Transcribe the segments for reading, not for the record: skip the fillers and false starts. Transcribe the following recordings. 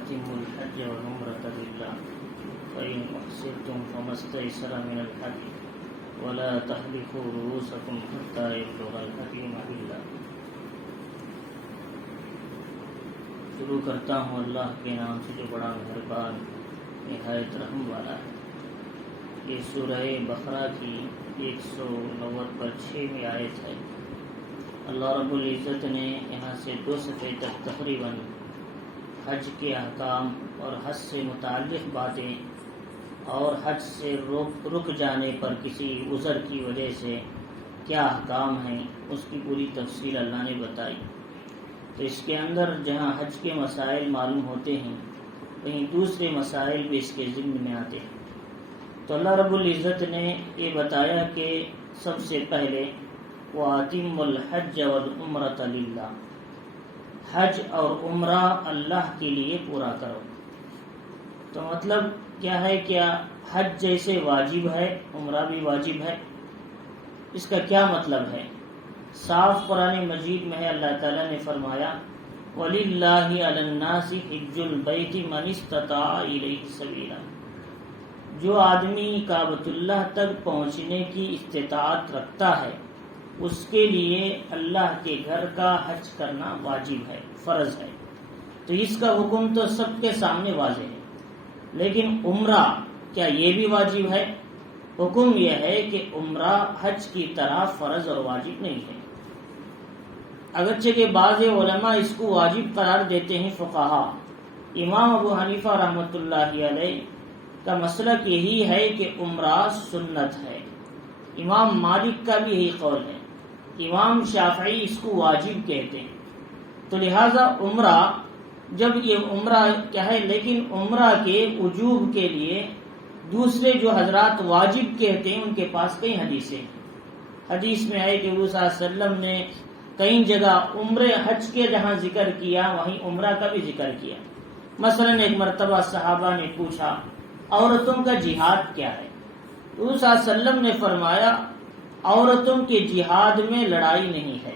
وأتموا الحج والعمرة لله فإن أحصرتم فما استيسر من الحج ولا تحلقوا رؤوسكم حتى يبلغ الحدي محله. شروع کرتا ہوں اللہ کے نام سے جو بڑا مہربان نہایت رحم والا ہے. یہ سورہ بقرہ کی 190 پر 6ویں آیت ہے. اللہ رب العزت نے یہاں سے 2 صفحے تک تقریباً حج کے احکام اور حج سے متعلق باتیں اور حج سے رک جانے پر کسی عذر کی وجہ سے کیا احکام ہیں اس کی پوری تفصیل اللہ نے بتائی. تو اس کے اندر جہاں حج کے مسائل معلوم ہوتے ہیں وہیں دوسرے مسائل بھی اس کے ضمن میں آتے ہیں. تو اللہ رب العزت نے یہ بتایا کہ سب سے پہلے وَأَتِمُّ الْحَجَّ وَالْعُمْرَةَ لِلَّهِ، حج اور عمرہ اللہ کے لیے پورا کرو. تو مطلب کیا ہے؟ کیا حج جیسے واجب ہے عمرہ بھی واجب ہے؟ اس کا کیا مطلب ہے؟ صاف قرآن مجید میں ہے، اللہ تعالیٰ نے فرمایا وَلِلَّهِ عَلَى النَّاسِ حِجُّ الْبَيْتِ مَنِ اسْتَطَاعَ إِلَيْهِ سَبِيلًا، جو آدمی کعبۃ اللہ تک پہنچنے کی استطاعت رکھتا ہے اس کے لیے اللہ کے گھر کا حج کرنا واجب ہے، فرض ہے. تو اس کا حکم تو سب کے سامنے واضح ہے. لیکن عمرہ کیا یہ بھی واجب ہے؟ حکم یہ ہے کہ عمرہ حج کی طرح فرض اور واجب نہیں ہے. اگرچہ کہ بعض علماء اس کو واجب قرار دیتے ہیں فقہا. امام ابو حنیفہ رحمۃ اللہ علیہ کا مسلک یہی ہے کہ عمرہ سنت ہے. امام مالک کا بھی یہی قول ہے. امام شافعی اس کو واجب کہتے ہیں. تو لہذا عمرہ، جب یہ عمرہ کیا ہے، لیکن عمرہ کے وجوب کے لیے دوسرے جو حضرات واجب کہتے ہیں ان کے پاس کئی حدیثیں. حدیث میں آئے کہ حضور صلی اللہ علیہ وسلم نے کئی جگہ عمرے حج کے جہاں ذکر کیا وہیں عمرہ کا بھی ذکر کیا. مثلا ایک مرتبہ صحابہ نے پوچھا عورتوں کا جہاد کیا ہے؟ حضور صلی اللہ علیہ وسلم نے فرمایا عورتوں کے جہاد میں لڑائی نہیں ہے،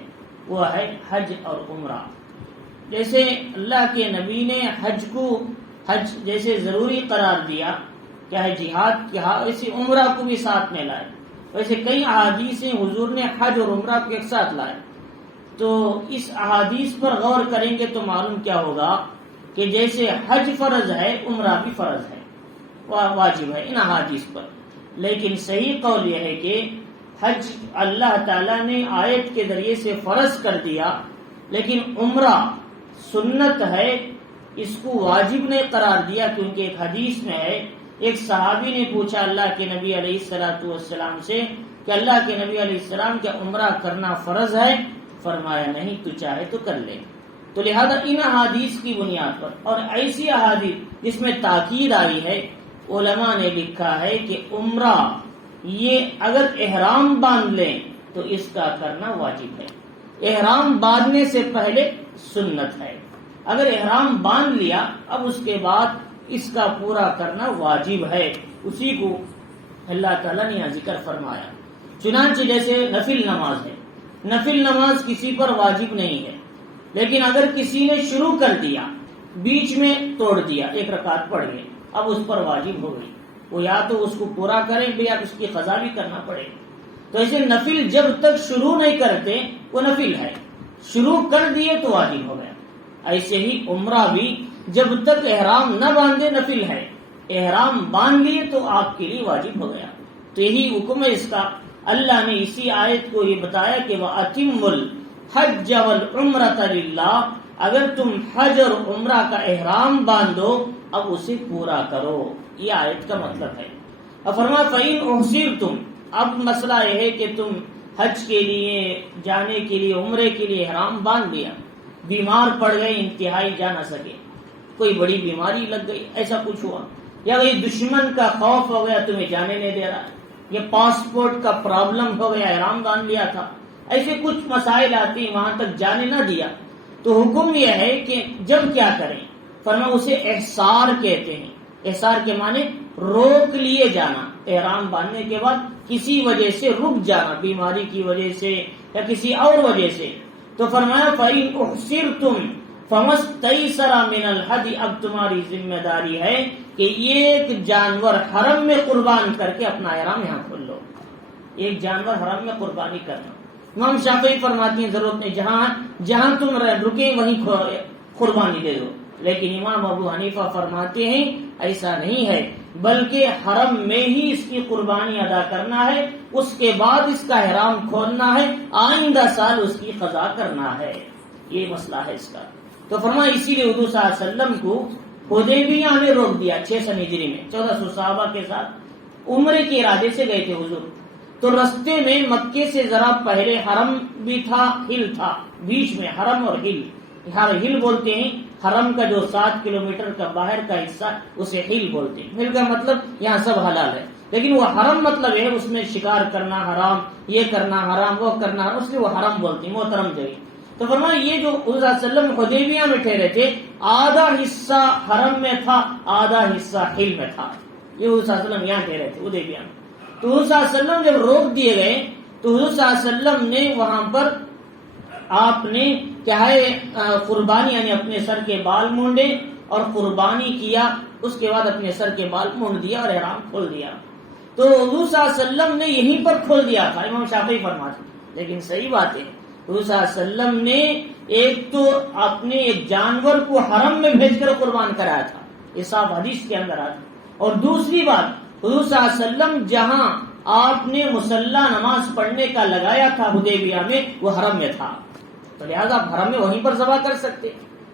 وہ ہے حج اور عمرہ. جیسے اللہ کے نبی نے حج جیسے ضروری قرار دیا کیا ہے جہاد کیا، ایسے عمرہ کو بھی ساتھ میں لائے. ویسے کئی احادیث حضور نے حج اور عمرہ کو ایک ساتھ لائے. تو اس احادیث پر غور کریں گے تو معلوم کیا ہوگا کہ جیسے حج فرض ہے عمرہ بھی فرض ہے، واجب ہے ان احادیث پر. لیکن صحیح قول یہ ہے کہ حج اللہ تعالیٰ نے آیت کے ذریعے سے فرض کر دیا، لیکن عمرہ سنت ہے، اس کو واجب نے قرار دیا. کیونکہ ایک حدیث میں ہے ایک صحابی نے پوچھا اللہ کے نبی علیہ السلام سے کہ اللہ کے نبی علیہ السلام کیا عمرہ کرنا فرض ہے؟ فرمایا نہیں، تو چاہے تو کر لے. تو لہذا ان احادیث کی بنیاد پر اور ایسی احادیث جس میں تاکید آئی ہے، علماء نے لکھا ہے کہ عمرہ یہ اگر احرام باندھ لیں تو اس کا کرنا واجب ہے. احرام باندھنے سے پہلے سنت ہے. اگر احرام باندھ لیا اب اس کے بعد اس کا پورا کرنا واجب ہے. اسی کو اللہ تعالیٰ نے یہاں ذکر فرمایا. چنانچہ جیسے نفل نماز ہے، نفل نماز کسی پر واجب نہیں ہے، لیکن اگر کسی نے شروع کر دیا بیچ میں توڑ دیا، 1 رکعت پڑھ گئے، اب اس پر واجب ہو گئی، وہ یا تو اس کو پورا کریں یا اس کی قضا بھی کرنا پڑے. تو ایسے نفل جب تک شروع نہیں کرتے وہ نفل ہے، شروع کر دیے تو واجب ہو گیا. ایسے ہی عمرہ بھی جب تک احرام نہ باندھے نفل ہے، احرام باندھ لیے تو آپ کے لیے واجب ہو گیا. تو یہی حکم ہے اس کا. اللہ نے اسی آیت کو یہ بتایا کہ وَأَتِمُّ الْحَجَّ وَالْعُمْرَةَ لِلَّهِ، اگر تم حج اور عمرہ کا احرام باندھو اب اسے پورا کرو. یہ آیت کا مطلب ہے. اور فرمایا فَإِنْ أُحْصِرْتُمْ، اب مسئلہ یہ ہے کہ تم حج کے لیے جانے کے لیے عمرے کے لیے احرام باندھ لیا، بیمار پڑ گئے، انتہائی جا نہ سکے، کوئی بڑی بیماری لگ گئی، ایسا کچھ ہوا، یا کوئی دشمن کا خوف ہو گیا تمہیں جانے نہیں دے رہا، یا پاسپورٹ کا پرابلم ہو گیا، احرام باندھ لیا تھا، ایسے کچھ مسائل آتی وہاں تک جانے نہ دیا. تو حکم یہ ہے کہ جب کیا کریں؟ فرمایا اسے احصار کہتے ہیں. احصار کے معنی روک لیے جانا، احرام باندھنے کے بعد کسی وجہ سے رک جانا، بیماری کی وجہ سے یا کسی اور وجہ سے. تو فرمایا فَإِنْ أُحْصِرْتُمْ، فمستیسر من الحدی، اب تمہاری ذمہ داری ہے کہ ایک جانور حرم میں قربان کر کے اپنا احرام یہاں کھول لو. ایک جانور حرم میں قربانی کرنا. امام شافعی فرماتی ہیں ضرورت نہیں، جہاں تم رکیں وہیں قربانی دے دو. لیکن امام ابو حنیفہ فرماتے ہیں ایسا نہیں ہے، بلکہ حرم میں ہی اس کی قربانی ادا کرنا ہے، اس کے بعد اس کا احرام کھولنا ہے، آئندہ سال اس کی قضا کرنا ہے. یہ مسئلہ ہے اس کا. تو فرمایا اسی لیے حضور صلی اللہ علیہ وسلم کو حدیبیہ میں روک دیا 600 ہجری میں. 1400 صحابہ کے ساتھ عمرے کے ارادے سے گئے تھے حضور. تو رستے میں مکے سے ذرا پہلے حرم بھی تھا، ہل تھا بیچ میں، حرم اور ہل. ہل بولتے ہیں حرم کا جو 7 کلومیٹر کا باہر کا حصہ، اسے ہل بولتے ہیں. ہل کا مطلب یہاں سب حلال ہے، لیکن وہ حرم مطلب ہے اس میں شکار کرنا حرام، یہ کرنا حرام، وہ کرنا حرام، اس لیے وہ حرم بولتے ہیں، محترم جگہ. تو فرمایا یہ جو حضور صلی اللہ علیہ وسلم حدیبیہ میں ٹھہرے تھے، آدھا حصہ حرم میں تھا، آدھا حصہ ہل میں تھا. یہ حضور صلی اللہ علیہ وسلم یہاں ٹھہرے تھے حدیبیہ میں. تو حضور صلی اللہ علیہ وسلم جب روک دیے گئے تو حضور صلی اللہ علیہ وسلم نے وہاں پر آپ نے کیا ہے قربانی، یعنی اپنے سر کے بال مونڈے اور قربانی کیا. اس کے بعد اپنے سر کے بال مونڈ دیا اور احرام کھول دیا. تو حضور صلی اللہ علیہ وسلم نے یہیں پر کھول دیا تھا. امام شافعی فرماتے ہیں لیکن صحیح بات ہے، حضور صلی اللہ علیہ وسلم نے ایک تو اپنے ایک جانور کو حرم میں بھیج کر قربان کرایا تھا، یہ صاف حدیث کے اندر آتا. اور دوسری بات، حضور صلی اللہ علیہ وسلم جہاں آپ نے مصلی نماز پڑھنے کا لگایا تھا حدیبیہ میں، وہ حرم میں تھا، تو لہٰذا آپ حرم میں وہیں پر ذبح کر سکتے،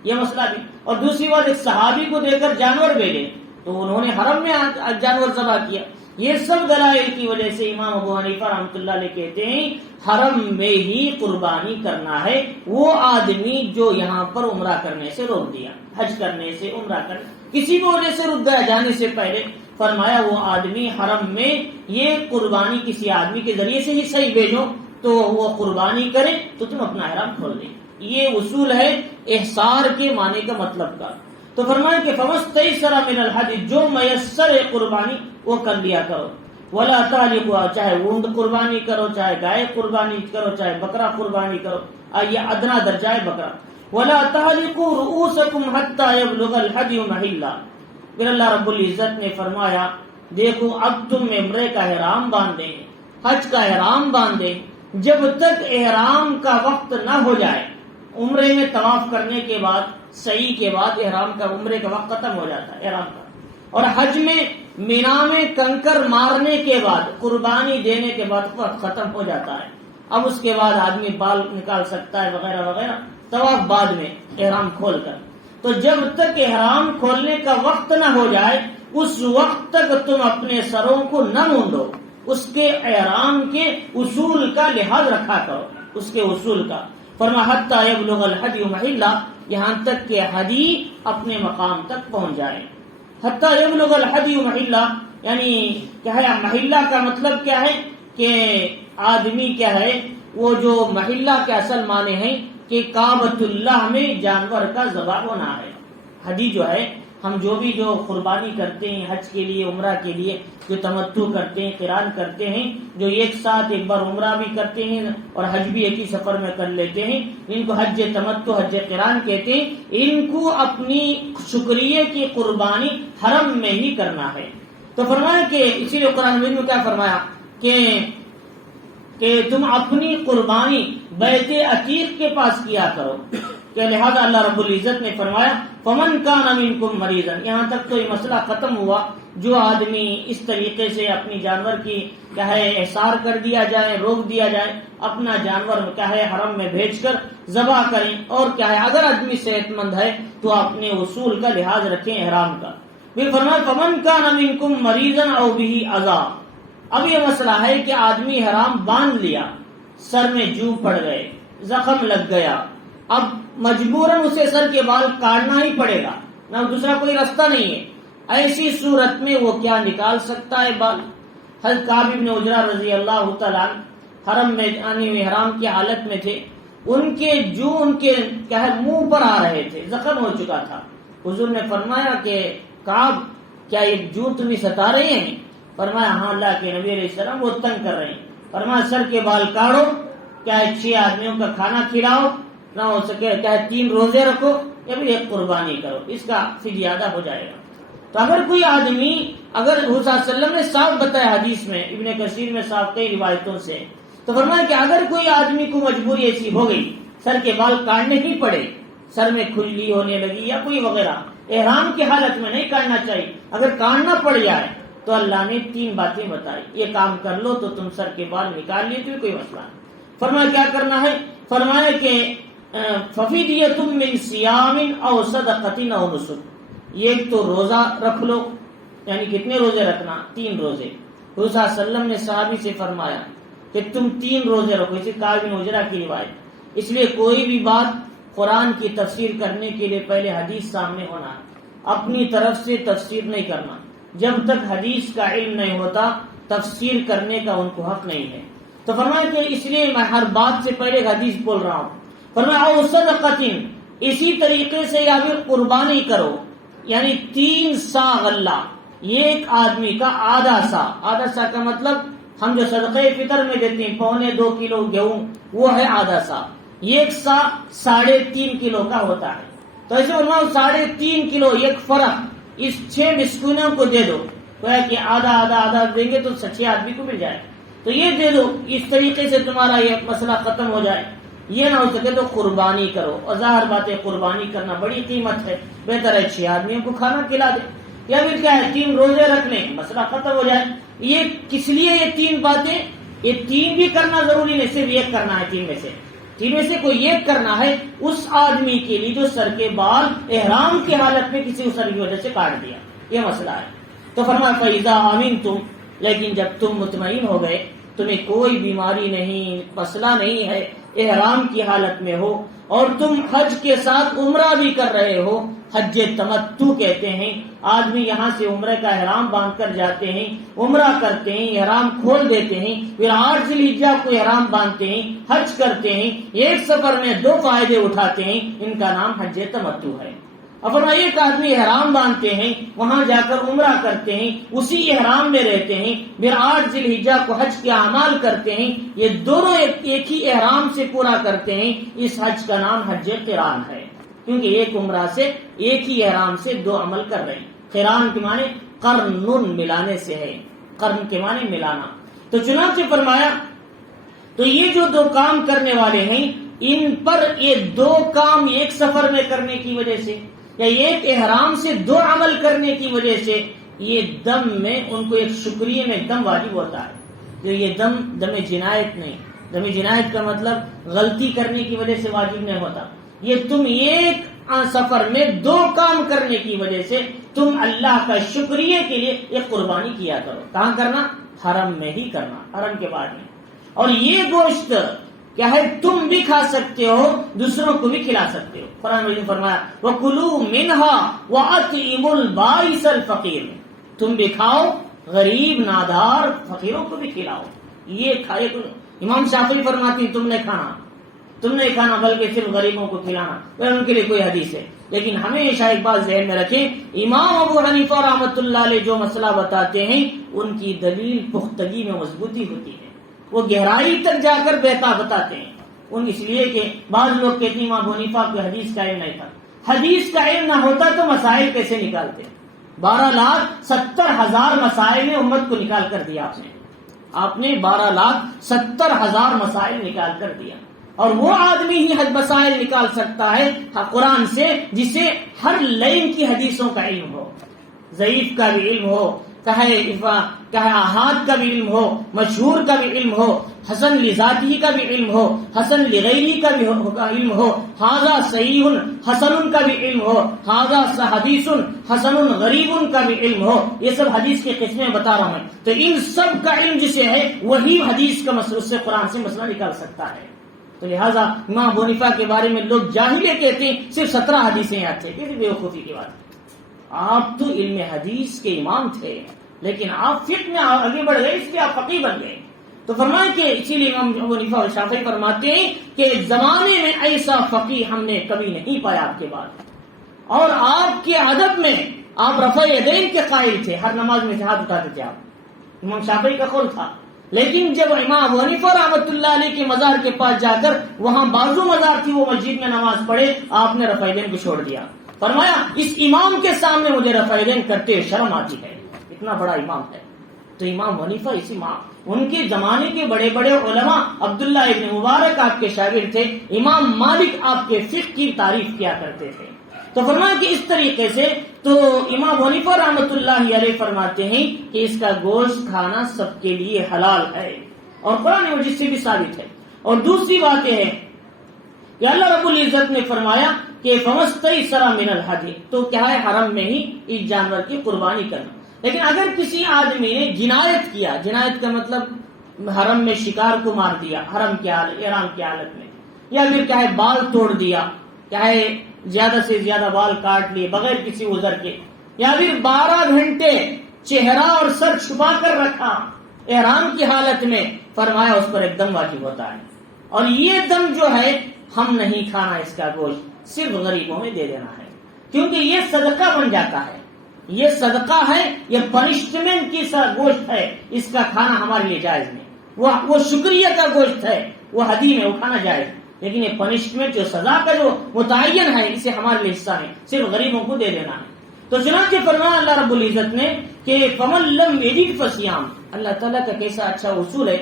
یہ مسئلہ بھی. اور دوسری بات، ایک صحابی کو دے کر جانور بھیجے تو انہوں نے حرم میں جانور ذبح کیا. یہ سب دلائل کی وجہ سے امام ابو حنیفہ رحمۃ اللہ علیہ کہتے ہیں حرم میں ہی قربانی کرنا ہے. وہ آدمی جو یہاں پر عمرہ کرنے سے روک دیا، حج کرنے سے، عمرہ کرنے کسی بھی وجہ سے رک گیا جانے سے پہلے، فرمایا وہ آدمی حرم میں یہ قربانی کسی آدمی کے ذریعے سے ہی صحیح بھیجو تو وہ قربانی کرے تو تم اپنا احرام کھول دیں. یہ اصول ہے احصار کے معنی کا مطلب کا. تو فرمایا کہ فمستیسر من الحدی، جو میسر ہے قربانی وہ کر لیا کرو. ولا تعلقوا، چاہے اونٹ قربانی کرو، چاہے گائے قربانی کرو، چاہے بکرا قربانی کرو، یہ ادنا درجہ ہے بکرا. ولا تعلقوا رؤوسکم حتى يبلغ الحدی محلہ. پھر اللہ رب العزت نے فرمایا دیکھو اب تم عمرے کا احرام باندھیں، حج کا احرام باندھیں، جب تک احرام کا وقت نہ ہو جائے. عمرے میں طواف کرنے کے بعد، سعی کے بعد احرام کا، عمرے کا وقت ختم ہو جاتا ہے احرام کا. اور حج میں مینا میں کنکر مارنے کے بعد، قربانی دینے کے بعد وقت ختم ہو جاتا ہے. اب اس کے بعد آدمی بال نکال سکتا ہے وغیرہ وغیرہ، طواف بعد میں احرام کھول کر. تو جب تک احرام کھولنے کا وقت نہ ہو جائے اس وقت تک تم اپنے سروں کو نہ مونڈو. اس کے احرام کے اصول کا لحاظ رکھا کرو، اس کے اصول کا. فرمایا حتی یبلغ الحدی محلہ، یہاں تک کہ حدی اپنے مقام تک پہنچ جائے. حتی یبلغ الحدی محلہ یعنی کیا ہے؟ محلہ کا مطلب کیا ہے کہ آدمی کیا ہے، وہ جو محلہ کے اصل معنی ہیں کہ کعبۃ اللہ میں جانور کا ذبح ہونا ہے. حدی جو ہے، ہم جو قربانی کرتے ہیں حج کے لیے، عمرہ کے لیے، جو تمتع کرتے ہیں، قران کرتے ہیں، جو ایک ساتھ ایک بار عمرہ بھی کرتے ہیں اور حج بھی ایک ہی سفر میں کر لیتے ہیں، ان کو حج تمتع، حج قران کہتے ہیں. ان کو اپنی شکریہ کی قربانی حرم میں ہی کرنا ہے. تو فرمایا کہ اسی لیے قرآن میں کیا فرمایا کہ تم اپنی قربانی بیت عتیق کے پاس کیا کرو. کہ لہذا اللہ رب العزت نے فرمایا فمن کان منکم مریضا، یہاں تک تو یہ مسئلہ ختم ہوا. جو آدمی اس طریقے سے اپنی جانور کی کیا ہے احصار کر دیا جائے، روک دیا جائے، اپنا جانور کیا ہے حرم میں بھیج کر ذبح کریں. اور کیا ہے اگر آدمی صحت مند ہے تو اپنے اصول کا لحاظ رکھیں احرام کا. پھر فرمایا فمن کان منکم مریضا او به عذا. اب یہ مسئلہ ہے کہ آدمی حرام باندھ لیا، سر میں جو پڑ گئے، زخم لگ گیا، اب مجبوراً اسے سر کے بال کاٹنا ہی پڑے گا، نہ دوسرا کوئی راستہ نہیں ہے. ایسی صورت میں وہ کیا نکال سکتا ہے بال؟ حضرت کعب بن عجرہ رضی اللہ تعالیٰ حرم میں احرام کی حالت میں تھے. ان کے کیا ہے منہ پر آ رہے تھے، زخم ہو چکا تھا. حضور نے فرمایا کہ کعب کیا یہ جو تمہیں ستا رہے ہیں؟ فرمایا ہاں اللہ کے نبی علیہ السلام وہ تنگ کر رہے ہیں. فرمایا سر کے بال کاٹو، کیا 6 آدمیوں کا کھانا کھلاؤ، نہ ہو سکے چاہے 3 روزے رکھو یا پھر 1 قربانی کرو، اس کا فدیہ ادا ہو جائے گا۔ تو اگر کوئی آدمی، اگر حضور صلی اللہ علیہ وسلم نے صاف بتایا حدیث میں، ابن کثیر میں صاف کئی روایتوں سے، تو فرمایا کہ اگر کوئی آدمی کو مجبوری ایسی ہو گئی، سر کے بال کاٹنے ہی پڑے، سر میں کھجلی ہونے لگی یا کوئی وغیرہ، احرام کی حالت میں نہیں کاٹنا چاہیے، اگر کاٹنا پڑ جائے تو اللہ نے 3 باتیں بتائی، یہ کام کر لو تو تم سر کے بال نکال لیتے، کوئی مسئلہ نہیں۔ فرمایا کیا کرنا ہے؟ فرمایا کہ ففدیۃ من صیام او صدقۃ او نسک، ایک تو روزہ رکھ لو، یعنی کتنے روزے رکھنا؟ 3 روزے۔ حضور صلی اللہ علیہ وسلم نے صحابی سے فرمایا کہ تم 3 روزے رکھو، اسے کعب بن عجرہ کی روایت۔ اس لیے کوئی بھی بات قرآن کی تفسیر کرنے کے لیے پہلے حدیث سامنے ہونا، اپنی طرف سے تفسیر نہیں کرنا۔ جب تک حدیث کا علم نہیں ہوتا تفسیر کرنے کا ان کو حق نہیں ہے۔ تو فرمایا کہ اس لیے میں ہر بات سے پہلے حدیث بول رہا ہوں۔ فرمایا او صدقۃ، اسی طریقے سے یا پھر قربانی کرو، یعنی 3 سا غلہ، ایک آدمی کا آدھا سا کا مطلب ہم جو صدقہ فطر میں دیتے ہیں 2.25 کلو گیہوں، وہ ہے آدھا سا، 1 سا 3.5 کلو کا ہوتا ہے۔ تو ایسے 3.5 کلو، ایک فرق، اس 6 مسکینوں کو دے دو، کہ آدھا دیں گے تو 6 آدمی کو مل جائے، تو یہ دے دو، اس طریقے سے تمہارا یہ مسئلہ ختم ہو جائے۔ یہ نہ ہو سکے تو قربانی کرو، اور ظاہر بات ہے قربانی کرنا بڑی قیمت ہے، بہتر ہے 6 آدمیوں کو کھانا کھلا دے، یا پھر کیا ہے 3 روزے رکھ لیں، مسئلہ ختم ہو جائے۔ یہ کس لیے یہ 3 باتیں؟ یہ 3 بھی کرنا ضروری نہیں، صرف 1 کرنا ہے، 3 میں سے کوئی 1 کرنا ہے اس آدمی کے لیے جو سر کے بال احرام کی حالت میں کسی اسر کی وجہ سے کاٹ دیا، یہ مسئلہ ہے۔ تو فرمایا فَإِذَا أَمِنْتُمْ، لیکن جب تم مطمئن ہو گئے، تمہیں کوئی بیماری نہیں، مسئلہ نہیں ہے، احرام کی حالت میں ہو اور تم حج کے ساتھ عمرہ بھی کر رہے ہو، حج تمتع کہتے ہیں، آدمی یہاں سے عمرے کا احرام باندھ کر جاتے ہیں، عمرہ کرتے ہیں، احرام کھول دیتے ہیں، پھر 8 ذی الحجہ کو احرام باندھتے ہیں، حج کرتے ہیں، ایک سفر میں 2 فائدے اٹھاتے ہیں، ان کا نام حج تمتع ہے۔ اب فرمایا ایک آدمی احرام باندھتے ہیں، وہاں جا کر عمرہ کرتے ہیں، اسی احرام میں رہتے ہیں، پھر 8 ذی الحجہ کو حج کے اعمال کرتے ہیں، یہ دونوں ایک ہی احرام سے پورا کرتے ہیں، اس حج کا نام حج قران ہے، کیونکہ ایک عمرہ سے ایک ہی احرام سے 2 عمل کر رہے ہیں۔ قران کے معنی قرن ملانے سے ہے، قرن کے معنی ملانا۔ تو چنانچہ فرمایا تو یہ جو 2 کام کرنے والے ہیں، ان پر یہ 2 کام ایک سفر میں کرنے کی وجہ سے یا ایک احرام سے 2 عمل کرنے کی وجہ سے یہ دم میں ان کو ایک شکریہ میں دم واجب ہوتا ہے۔ جو یہ دم جنایت نہیں، دم جنایت کا مطلب غلطی کرنے کی وجہ سے واجب نہیں ہوتا، یہ تم ایک سفر میں 2 کام کرنے کی وجہ سے تم اللہ کا شکریہ کے لیے ایک قربانی کیا کرو۔ کہاں کرنا؟ حرم میں ہی کرنا، حرم کے بعد میں۔ اور یہ گوشت کیا ہے؟ تم بھی کھا سکتے ہو، دوسروں کو بھی کھلا سکتے ہو۔ قرآن نے فرمایا وَكُلُوا مِنْهَا وَأَطْعِمُوا الْبَائِسَ الْفَقِيرَ، تم بھی کھاؤ، غریب نادار فقیروں کو بھی کھلاؤ۔ یہ کھائے، امام شافعی فرماتے ہیں تم نے کھانا بلکہ صرف غریبوں کو کھلانا، ان کے لیے کوئی حدیث ہے، لیکن ہمیشہ ایک بات ذہن میں رکھیں، امام ابو حنیفہ رحمۃ اللہ علیہ جو مسئلہ بتاتے ہیں ان کی دلیل پختگی میں مضبوطی ہوتی ہے، وہ گہرائی تک جا کر بتاتے ہیں۔ ان اس لیے کہ بعض لوگ کہتے ہیں امام ابو حنیفہ کو حدیث کا علم نہیں تھا، حدیث کا علم نہ ہوتا تو مسائل کیسے نکالتے؟ 12,70,000 مسائل میں امت کو نکال کر دیا آپ نے 12,70,000 مسائل نکال کر دیا، اور وہ آدمی ہی حج مسائل نکال سکتا ہے قرآن سے جسے ہر لائن کی حدیثوں کا علم ہو، ضعیف کا بھی علم ہو، کہے احاد کا بھی علم ہو، مشہور کا بھی علم ہو، حسن لذاتی کا بھی علم ہو، حسن لغیری کا بھی علم ہو، ھذا صحیح حسن کا بھی علم ہو، ھذا حدیث حسن غریب کا بھی علم ہو۔ یہ سب حدیث کی قسمیں بتا رہا ہوں، تو ان سب کا علم جسے ہے وہی حدیث کا مسئلہ سے قرآن سے مسئلہ نکال سکتا ہے۔ تو لہٰذا امام ابو حنیفہ کے بارے میں لوگ جاہلیے کہتے ہیں صرف 17 حدیثیں یاد تھے، کسی بیوقوفی کی بات۔ آپ تو علم حدیث کے امام تھے، لیکن آپ فقہ میں آگے بڑھ گئے، اس لیے آپ فقیہ بن گئے۔ تو فرمایا کہ اسی لیے امام ابو حنیفہ اور شافعی فرماتے ہیں کہ زمانے میں ایسا فقیہ ہم نے کبھی نہیں پایا آپ کے بعد، اور آپ کے ادب میں آپ رفع یدین کے قائل تھے، ہر نماز میں ہاتھ اٹھاتے تھے آپ، امام شافعی کا قول تھا لیکن جب امام ابو حنیفہ رحمۃ اللہ علیہ کے مزار کے پاس جا کر وہاں بازو مزار تھی، وہ مسجد میں نماز پڑھے، آپ نے رفعین کو چھوڑ دیا، فرمایا اس امام کے سامنے مجھے رفعین کرتے شرم آتی ہے، اتنا بڑا امام ہے۔ تو امام حنیفہ اسی ان کے زمانے کے بڑے بڑے علماء، عبداللہ ابن مبارک آپ کے شاگرد تھے، امام مالک آپ کے فقہ کی تعریف کیا کرتے تھے۔ تو فرمایا کہ اس طریقے سے تو امام حنیفہ رحمۃ اللہ علیہ فرماتے ہیں کہ اس کا گوشت کھانا سب کے لیے حلال ہے، اور قرآن مجید سے بھی ثابت ہے۔ اور دوسری بات یہ ہے کہ اللہ رب العزت نے فرمایا کہ فَمَسْتَيْسَرَ مِنَ الْهَدْيِ، تو کیا ہے حرم میں ہی اس جانور کی قربانی کرنا۔ لیکن اگر کسی آدمی نے جنایت کیا، جنایت کا مطلب حرم میں شکار کو مار دیا، حرم کی حالت، احرام کی حالت میں، یا پھر کیا ہے بال توڑ دیا، کیا ہے زیادہ سے زیادہ بال کاٹ لیے بغیر کسی عذر کے، یا پھر 12 گھنٹے چہرہ اور سر چھپا کر رکھا احرام کی حالت میں، فرمایا اس پر ایک دم واجب ہوتا ہے۔ اور یہ دم جو ہے ہم نہیں کھانا، اس کا گوشت صرف غریبوں میں دے دینا ہے، کیونکہ یہ صدقہ بن جاتا ہے، یہ صدقہ ہے، یہ پنشمنٹ کی گوشت ہے، اس کا کھانا ہمارے لیے جائز نہیں۔ وہ شکریہ کا گوشت ہے، وہ ہدی میں وہ کھانا جائز، لیکن یہ پنشمنٹ جو سزا کا جو متعین ہے، اسے ہمارے لیے حصہ نہیں، صرف غریبوں کو دے دینا ہے۔ تو چنانچہ فرمایا اللہ رب العزت نے کہ فَمَن لَّمْ يَجِدْ فَصِيَامٌ، اللہ تعالیٰ کا کیسا اچھا اصول ہے،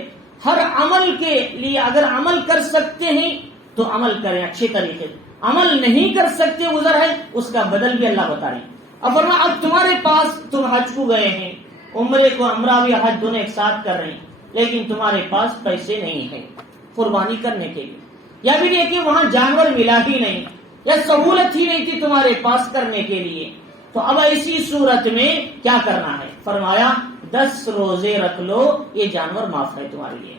ہر عمل کے لیے اگر عمل کر سکتے ہیں تو عمل کریں اچھے طریقے سے، عمل نہیں کر سکتے عذر ہے، اس کا بدل بھی اللہ بتا رہے ہیں۔ اب فرمایا اب تمہارے پاس تم حج کو گئے ہیں، عمرے کو عمرہ بھی حج دونوں ایک ساتھ کر رہے ہیں، لیکن تمہارے پاس پیسے نہیں ہیں قربانی کرنے کے لیے، یا پھر یہ کہ وہاں جانور ملا ہی نہیں، یا سہولت ہی نہیں تھی تمہارے پاس کرنے کے لیے، تو اب ایسی صورت میں کیا کرنا ہے؟ فرمایا 10 روزے رکھ لو، یہ جانور معاف ہے تمہارے لیے،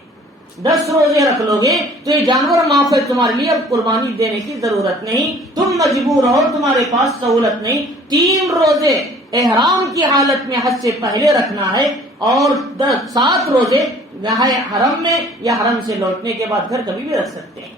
10 روزے رکھ لو گے تو یہ جانور معاف ہے تمہارے لیے، اب قربانی دینے کی ضرورت نہیں، تم مجبور ہو، تمہارے پاس سہولت نہیں۔ 3 روزے احرام کی حالت میں حج سے پہلے رکھنا ہے، اور 7 روزے حرم میں یا حرم سے لوٹنے کے بعد گھر کبھی بھی رکھ سکتے ہیں۔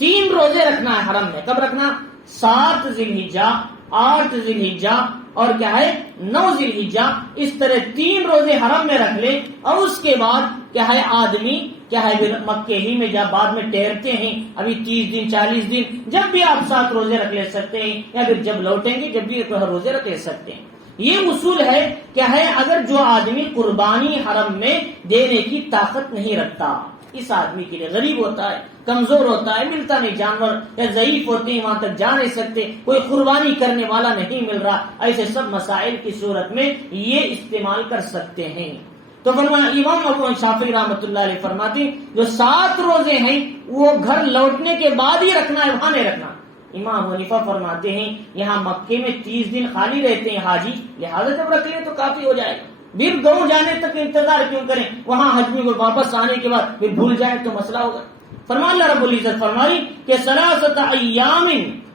3 روزے رکھنا ہے حرم میں، کب رکھنا؟ 7 ذی الحجہ، 8 ذی الحجہ اور کیا ہے 9 ذی الحجہ، اس طرح 3 روزے حرم میں رکھ لے، اور اس کے بعد کیا ہے آدمی کیا ہے مکے ہی میں جب بعد میں ٹھہرتے ہیں، ابھی 30 دن 40 دن، جب بھی آپ 7 روزے رکھ لے سکتے ہیں، یا پھر جب لوٹیں گے جب بھی روزے رکھ لے سکتے ہیں۔ یہ اصول ہے کیا ہے، اگر جو آدمی قربانی حرم میں دینے کی طاقت نہیں رکھتا، اس آدمی کے لیے غریب ہوتا ہے، کمزور ہوتا ہے، ملتا نہیں جانور، یا ضعیف ہوتے ہیں، وہاں تک جا نہیں سکتے، کوئی قربانی کرنے والا نہیں مل رہا، ایسے سب مسائل کی صورت میں یہ استعمال کر سکتے ہیں۔ تو فرمایا امام ابو شافعی رحمۃ اللہ علیہ فرماتے ہیں جو 7 روزے ہیں وہ گھر لوٹنے کے بعد ہی رکھنا ہے، وہاں نہیں رکھنا۔ امام حنیفہ فرماتے ہیں یہاں مکے میں 30 دن خالی رہتے ہیں حاجی، لہٰذا جب رکھ لیں تو کافی ہو جائے گا، پھر گاؤں جانے تک انتظار کیوں کریں، وہاں حج میں واپس آنے کے بعد پھر بھول جائے تو مسئلہ ہوگا۔ فرمان اللہ رب العزت فرمائی کہ 3 ایام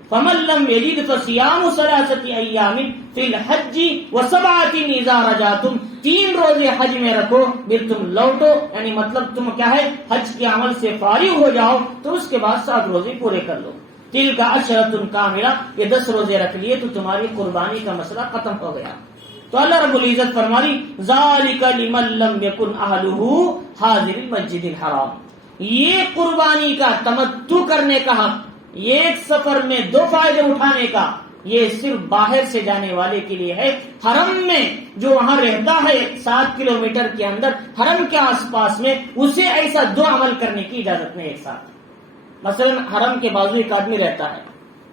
فمن لم یجد فصیام 3 ایام فی الحج و7 اذا رجعتم، 3 روزے حج میں رکھو پھر تم لوٹو، یعنی مطلب تم کیا ہے حج کے عمل سے فارغ ہو جاؤ تو اس کے بعد 7 روزے پورے کر لو۔ تلک عشرۃ کاملہ، یہ 10 روزے رکھ لیے تو تمہاری قربانی کا مسئلہ ختم ہو گیا۔ تو اللہ رب العزت فرمائی ذالک لمن لم یکن اہلہ حاضر المسجد الحرام، یہ قربانی کا تمتع کرنے کا حق، ایک سفر میں 2 فائدے اٹھانے کا، یہ صرف باہر سے جانے والے کے لیے ہے۔ حرم میں جو وہاں رہتا ہے 7 کلومیٹر کے اندر حرم کے آس پاس میں، اسے ایسا 2 عمل کرنے کی اجازت نہیں ایک ساتھ۔ مثلا حرم کے بازو ایک آدمی رہتا ہے،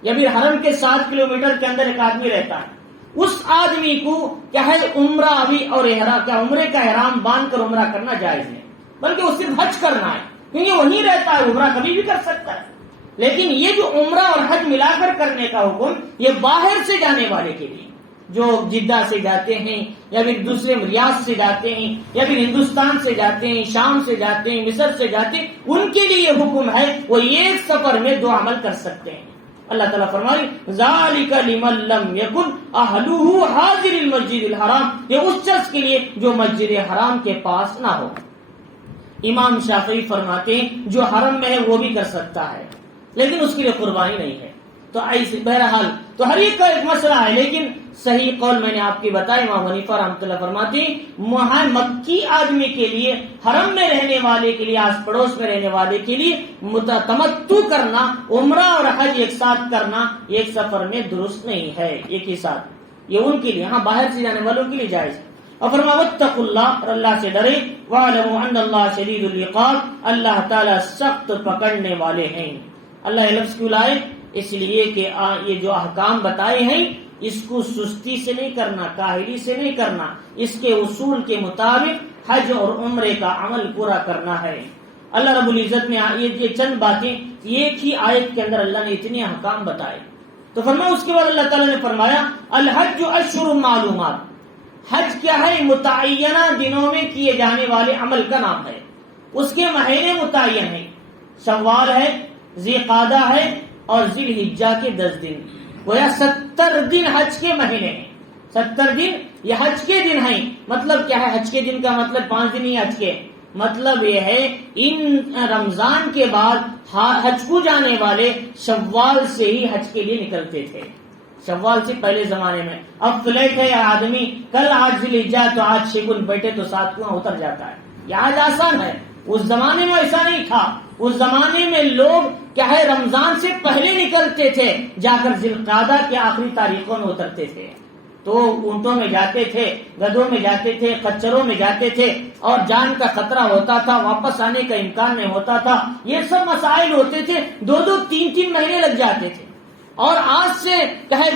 یا پھر حرم کے 7 کلومیٹر کے اندر ایک آدمی رہتا ہے، اس آدمی کو کیا ہے عمرہ ابھی اور عمرے کا احرام باندھ کر عمرہ کرنا جائز ہے، بلکہ وہ صرف حج کرنا ہے، کیونکہ وہیں رہتا ہے، عمرہ کبھی بھی کر سکتا ہے۔ لیکن یہ جو عمرہ اور حج ملا کر کرنے کا حکم یہ باہر سے جانے والے کے لیے، جو جدہ سے جاتے ہیں یا پھر دوسرے ریاض سے جاتے ہیں یا پھر ہندوستان سے جاتے ہیں، شام سے جاتے ہیں، مصر سے جاتے ہیں، ان کے لیے یہ حکم ہے وہ ایک سفر میں 2 عمل کر سکتے ہیں۔ اللہ تعالیٰ فرمائے ذالک لمن لم یکن اہلہ حاضر المسجد الحرام، یہ اس شخص کے لیے جو مسجد حرام کے پاس نہ ہو۔ امام شافعی فرماتے ہیں جو حرم میں ہے وہ بھی کر سکتا ہے، لیکن اس کے لیے قربانی نہیں ہے، تو ایسے بہرحال تو ہر ایک کا ایک مسئلہ ہے، لیکن صحیح قول میں نے آپ کی بتائی، امام حنیفہ رحمۃ اللہ فرماتی مکی آدمی کے لیے، حرم میں رہنے والے کے لیے، آس پڑوس میں رہنے والے کے لیے تمتع کرنا، عمرہ اور حج ایک ساتھ کرنا ایک سفر میں درست نہیں ہے، ایک ہی ساتھ، یہ ان کے لیے، ہاں باہر سے جانے والوں کے لیے جائز ہے۔ اور فرمایا واتقوا اللہ، اور اللہ سے ڈرے، واعلموا ان اللہ شدید العقاب، اللہ تعالیٰ سخت پکڑنے والے ہیں۔ اللہ یہ لفظ کیوں لائے؟ اس لیے کہ یہ جو احکام بتائے ہیں اس کو سستی سے نہیں کرنا، کاہلی سے نہیں کرنا، اس کے اصول کے مطابق حج اور عمرے کا عمل پورا کرنا ہے۔ اللہ رب العزت نے یہ چند باتیں ایک ہی آیت کے اندر اللہ نے اتنے احکام بتائے، تو فرمایا اس کے بعد اللہ تعالیٰ نے فرمایا الحج اشہر معلومات، حج کیا ہے؟ متعینہ دنوں میں کیے جانے والے عمل کا نام ہے، اس کے مہینے متعین ہیں، شوال ہے، ذی قعدہ ہے اور ذی الحجہ کے 10 دن، گویا 70 دن حج کے مہینے ہیں، 70 دن یہ حج کے دن ہیں۔ مطلب کیا ہے حج کے دن کا؟ مطلب 5 دن ہی حج کے، مطلب یہ ہے ان رمضان کے بعد حج کو جانے والے شوال سے ہی حج کے لیے نکلتے تھے، شوال سے پہلے زمانے میں۔ اب فلیٹ ہے آدمی، کل آج ذی الحجہ تو آج شگن بیٹھے تو 7 کو اتر جاتا ہے، یہ آج آسان ہے، اس زمانے میں ایسا نہیں تھا۔ اس زمانے میں لوگ کیا ہے رمضان سے پہلے نکلتے تھے، جا کر ذی القعدہ کے آخری تاریخوں میں اترتے تھے، تو اونٹوں میں جاتے تھے، گدھوں میں جاتے تھے، خچروں میں جاتے تھے، اور جان کا خطرہ ہوتا تھا، واپس آنے کا امکان نہیں ہوتا تھا، یہ سب مسائل ہوتے تھے، 2-2 3-3 مہینے لگ جاتے تھے۔ اور آج سے کہے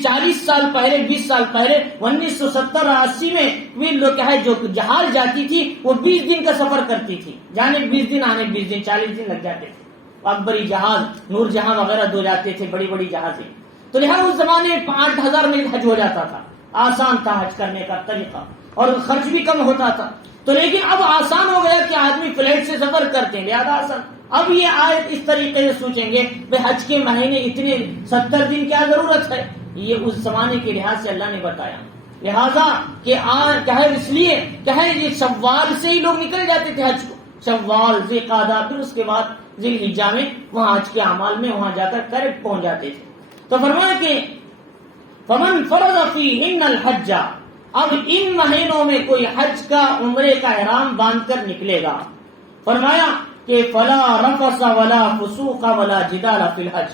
40 سال پہلے، 20 سال پہلے 1970-80 میں بھی لوگ کہے جو جہاز جاتی تھی وہ 20 دن کا سفر کرتی تھی، جانے 20 دن آنے 20 دن، 40 دن لگ جاتے تھے۔ اکبری جہاز، نور جہاں وغیرہ دو جاتے تھے، بڑی بڑی جہازیں، تو لہٰذا اس زمانے میں 8,000 میں حج ہو جاتا تھا، آسان تھا حج کرنے کا طریقہ اور خرچ بھی کم ہوتا تھا۔ تو لیکن اب آسان ہو گیا کہ آدمی فلائٹ سے سفر کرتے ہیں، لہذا آسان۔ اب یہ آیت اس طریقے سے سوچیں گے بھائی حج کے مہینے اتنے 70 دن کیا ضرورت ہے؟ یہ اس زمانے کے لحاظ سے اللہ نے بتایا، لہذا کہ کہے اس لیے کہے یہ شوال سے ہی لوگ نکل جاتے تھے حج کو، شوال، ذی قعدہ، پھر اس کے بعد ذی الحجہ میں وہاں حج کے اعمال میں وہاں جا کر کریکٹ پہنچ جاتے تھے۔ تو فرمایا کہ فمن فرض فیہن الحج، اب ان مہینوں میں کوئی حج کا عمرے کا احرام باندھ کر نکلے گا، فرمایا کہ فلا رفث ولا فسوق ولا جدال فی الحج،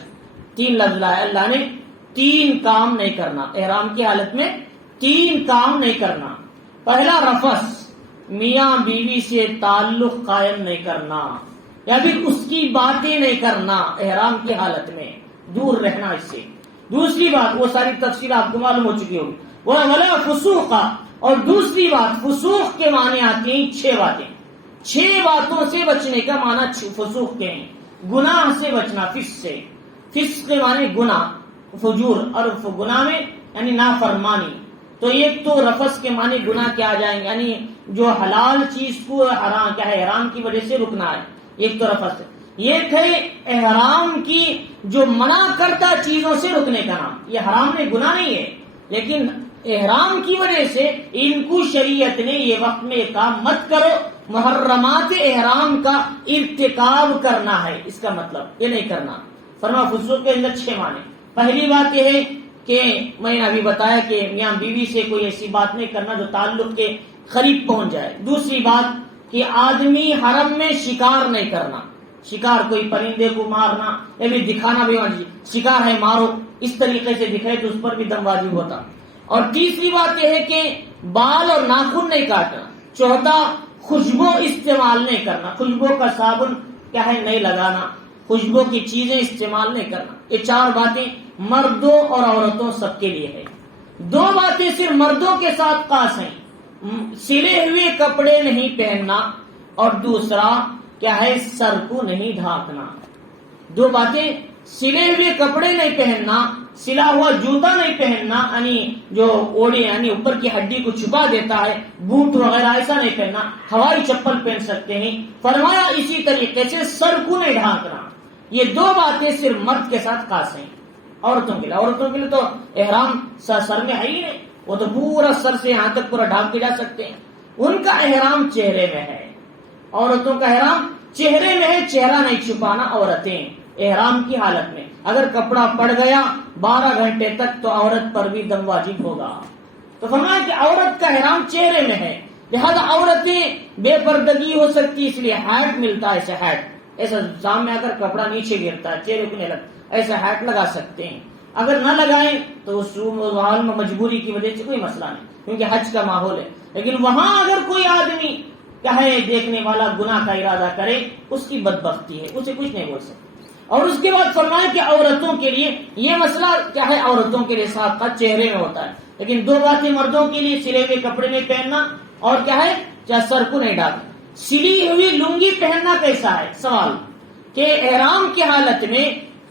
3 لفظ لائے اللہ نے، 3 کام نہیں کرنا احرام کی حالت میں، 3 کام نہیں کرنا۔ پہلا رفث، میاں بیوی سے تعلق قائم نہیں کرنا، یا پھر اس کی باتیں نہیں کرنا احرام کی حالت میں، دور رہنا اس سے۔ دوسری بات، وہ ساری تفصیل آپ کو معلوم ہو چکی ہوگی، ولا فسوق، اور دوسری بات فسوق کے معنی آتی ہیں 6 باتیں، 6 باتوں سے بچنے کا معنی فسوق کے ہیں، گناہ سے بچنا، فسق سے، فسق کے معنی گناہ، فجور، اور گناہ میں یعنی نافرمانی۔ تو ایک تو رفث کے معنی گناہ کیا آ جائیں گے، یعنی جو حلال چیز کو حرام کیا ہے احرام کی وجہ سے رکنا ہے، ایک تو رفث ہے۔ ایک ہے احرام کی جو منع کرتا چیزوں سے رکنے کا نام، یہ حرام نہیں، گناہ نہیں ہے، لیکن احرام کی وجہ سے ان کو شریعت نے یہ وقت میں یہ کام مت کرو، محرمات احرام کا ارتکاب کرنا ہے، اس کا مطلب یہ نہیں کرنا۔ فرمایا فسوق کے اندر 6 معنی۔ پہلی بات یہ ہے کہ میں نے ابھی بتایا کہ میاں بیوی سے کوئی ایسی بات نہیں کرنا جو تعلق کے قریب پہنچ جائے۔ دوسری بات کہ آدمی حرم میں شکار نہیں کرنا، شکار کوئی پرندے کو مارنا یا بھی دکھانا بھی، شکار ہے مارو، اس طریقے سے دکھائے تو اس پر بھی دم واجب ہوتا۔ اور تیسری بات یہ ہے کہ بال اور ناخن نہیں کاٹنا۔ چوتھا خوشبو استعمال نہیں کرنا، خوشبو کا صابن کیا ہے نہیں لگانا، خوشبو کی چیزیں استعمال نہیں کرنا۔ یہ 4 باتیں مردوں اور عورتوں سب کے لیے ہے۔ 2 باتیں صرف مردوں کے ساتھ خاص ہیں، سلے ہوئے کپڑے نہیں پہننا، اور دوسرا کیا ہے سر کو نہیں ڈھانکنا۔ 2 باتیں، سلے ہوئے کپڑے نہیں پہننا، سلا ہوا جوتا نہیں پہننا، یعنی جو اوڑے یعنی اوپر کی ہڈی کو چھپا دیتا ہے، بوٹ وغیرہ ایسا نہیں پہننا، ہوائی چپل پہن سکتے ہیں۔ فرمایا اسی طریقے سے سر کو نہیں ڈھانکنا۔ یہ 2 باتیں صرف مرد کے ساتھ خاص ہیں، عورتوں کے لیے تو احرام سر میں ہے ہی نہیں، وہ تو پورا سر سے یہاں تک پورا ڈھانک کے جا سکتے ہیں۔ ان کا احرام چہرے میں ہے، عورتوں کا احرام چہرے میں ہے، چہرہ نہیں چھپانا عورتیں، احرام کی حالت میں اگر کپڑا پڑ گیا 12 گھنٹے تک تو عورت پر بھی دم واجب ہوگا. تو فرمایا کہ عورت کا احرام چہرے میں ہے، لہذا عورتیں بے پردگی ہو سکتی، اس لیے ہیٹ ملتا ہے، ایسے ہیٹ، ایسا سامنے اگر کپڑا نیچے گرتا ہے چہرے کو نہیں لگتا، ایسا ہیٹ لگا سکتے ہیں. اگر نہ لگائیں تو اس حال میں مجبوری کی وجہ سے کوئی مسئلہ نہیں، کیونکہ حج کا ماحول ہے. لیکن وہاں اگر کوئی آدمی کہے دیکھنے والا گناہ کا ارادہ کرے، اس کی بدبختی ہے، اسے کچھ نہیں بول سکتے. اور اس کے بعد فرمایا کہ عورتوں کے لیے یہ مسئلہ کیا ہے، عورتوں کے لیے صاف کا چہرے میں ہوتا ہے، لیکن 2 باتیں مردوں کے لیے، سلے ہوئے کپڑے نہیں پہننا اور کیا ہے، چاہے سر کو نہیں ڈالنا. سلی ہوئی لنگی پہننا کیسا ہے، سوال کہ احرام کی حالت میں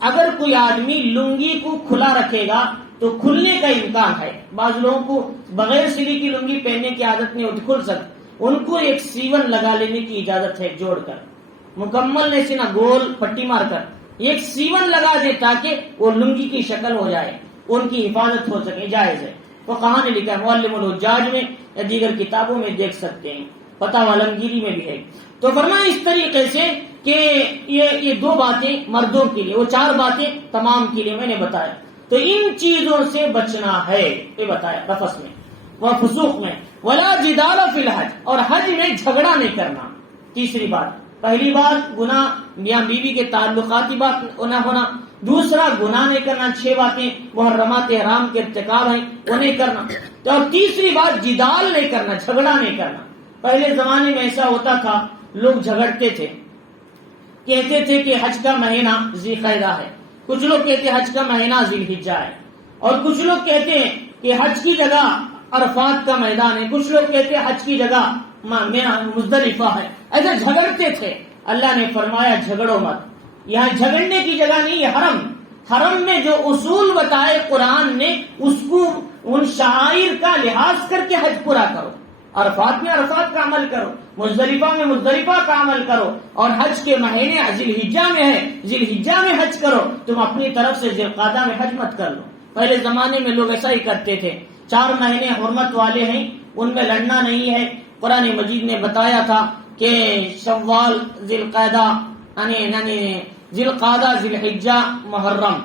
اگر کوئی آدمی لنگی کو کھلا رکھے گا تو کھلنے کا امکان ہے. بعض لوگوں کو بغیر سلی کی لنگی پہننے کی عادت نہیں ہوتی، کھل سکتی، ان کو ایک سیون لگا لینے کی اجازت ہے، جوڑ کر مکمل نہیں سینا، گول پٹی مار کر ایک سیون لگا دے تاکہ وہ لنگی کی شکل ہو جائے، ان کی حفاظت ہو سکے، جائز ہے. تو کہاں نے لکھا ہے، معلم الحجاج میں یا دیگر کتابوں میں دیکھ سکتے ہیں، فتاوی عالمگیری میں بھی ہے. تو فرمایا اس طریقے سے کہ یہ 2 باتیں مردوں کے لیے، وہ 4 باتیں تمام کے لیے میں نے بتایا. تو ان چیزوں سے بچنا ہے، یہ بتایا رفث میں، وہ فسوق میں، ولا جدال فی الحج، اور حج میں جھگڑا نہیں کرنا. تیسری بات، پہلی بات گناہ میاں بیوی کے تعلقاتی بات نہ ہونا، دوسرا گناہ نہیں کرنا، 6 باتیں محرمات احرام کے ارتکاب ہیں وہ نہیں کرنا. تو اور تیسری بات جدال نہیں کرنا، جھگڑا نہیں کرنا. پہلے زمانے میں ایسا ہوتا تھا، لوگ جھگڑتے تھے، کہتے تھے کہ حج کا مہینہ ذی القعدہ ہے، کچھ لوگ کہتے ہیں حج کا مہینہ ذی الحجہ ہے، اور کچھ لوگ کہتے ہیں کہ حج کی جگہ عرفات کا میدان ہے، کچھ لوگ کہتے ہیں حج کی جگہ مزدلفہ ہے. ایسا جھگڑتے تھے. اللہ نے فرمایا جھگڑو مت، یہاں جھگڑنے کی جگہ نہیں، یہ حرم میں جو اصول بتائے قرآن نے اس کو ان شعائر کا لحاظ کر کے حج پورا کرو. عرفات میں عرفات کا عمل کرو، مزدلفہ میں مزدلفہ کا عمل کرو، اور حج کے مہینے ذی الحجہ میں ہے، ذی الحجہ میں حج کرو. تم اپنی طرف سے ذی القعدہ میں حج مت کر لو. پہلے زمانے میں لوگ ایسا ہی کرتے تھے. 4 مہینے حرمت والے ہیں، ان میں لڑنا نہیں ہے. قرآن مجید نے بتایا تھا کہ شوال، ذی القعدہ، ذی القعدہ، ذی الحجہ، محرم،